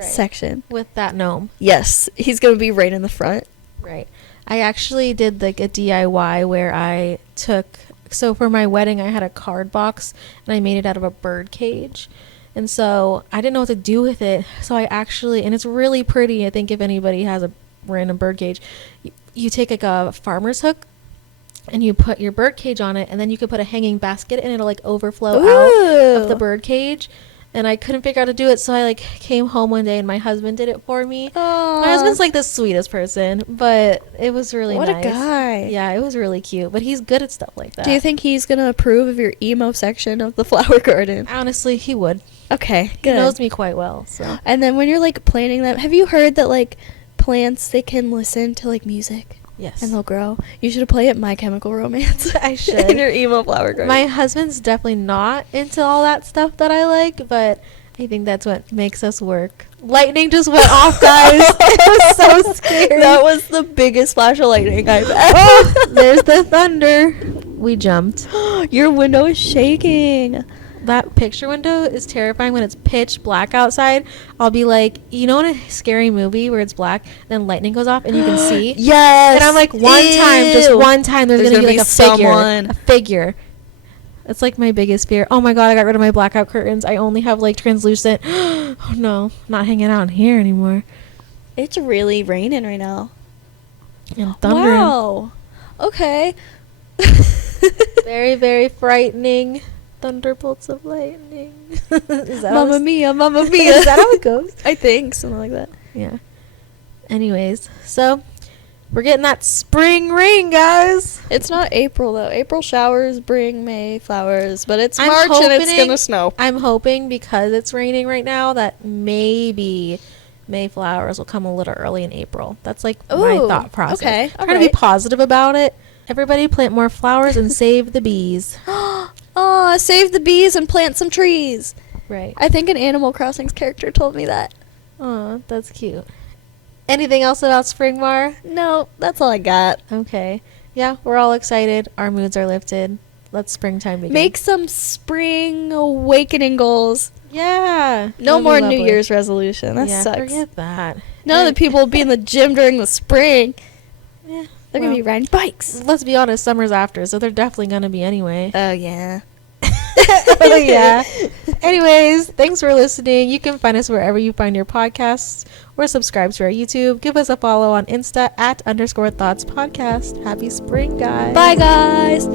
section. With that gnome. Yes, he's gonna be right in the front. Right. I actually did like a DIY where I took... So for my wedding, I had a card box, and I made it out of a bird cage. And so I didn't know what to do with it. So I actually, and it's really pretty. I think if anybody has a random bird cage, you take like a farmer's hook and you put your bird cage on it, and then you could put a hanging basket and it'll like overflow out of the bird cage. And I couldn't figure out how to do it. So I like came home one day and my husband did it for me. My husband's like the sweetest person, but it was really What nice. a guy. Yeah, it was really cute. But he's good at stuff like that. Do you think he's gonna approve of your emo section of the flower garden? Honestly, he would. Okay, He good. knows me quite well, so. And then when you're like planting them, have you heard that like plants, they can listen to like music Yes. and they'll grow? You should play at My Chemical Romance. I should. In your emo flower garden. My husband's definitely not into all that stuff that I like, but I think that's what makes us work. Lightning just went off, guys. It was so scary. That was the biggest flash of lightning I've ever. Oh, there's the thunder. We jumped. Your window is shaking. That picture window is terrifying when it's pitch black outside. I'll be like, you know, in a scary movie where it's black, then lightning goes off and you can see. Yes. And I'm like, just one time, there's gonna be like a someone. figure. It's like my biggest fear. Oh my god, I got rid of my blackout curtains. I only have like translucent. Oh no, not hanging out in here anymore. It's really raining right now. And thundering. Wow. Okay. Very, very frightening. Thunderbolts of lightning. Is that Mamma mia, mamma mia. Is that how it goes? I think something like that. Yeah. Anyways, so we're getting that spring rain, guys. It's not April though. April showers bring May flowers, but it's I'm March and it's hoping- gonna snow. I'm hoping because it's raining right now that maybe Mayflowers will come a little early in April. That's like my Ooh, thought process. okay, I'm trying to be alright. positive about it. Everybody plant more flowers and save the bees. Aw, save the bees and plant some trees. Right. I think an Animal Crossings character told me that. Aw, that's cute. Anything else about spring, Mar? No, that's all I got. Okay. Yeah, we're all excited. Our moods are lifted. Let's springtime begin. Make some spring awakening goals. Yeah. No that'd be more New lovely. Year's resolution. That Yeah, sucks. forget that. None of the people will be in the gym during the spring. Yeah, They're going to be riding bikes. let's be honest, summer's after, so they're definitely gonna be anyway. Oh, yeah. Oh yeah. Anyways, thanks for listening. You can find us wherever you find your podcasts or subscribe to our YouTube. Give us a follow on Insta @_thoughts podcast. Happy spring, guys. Bye, guys.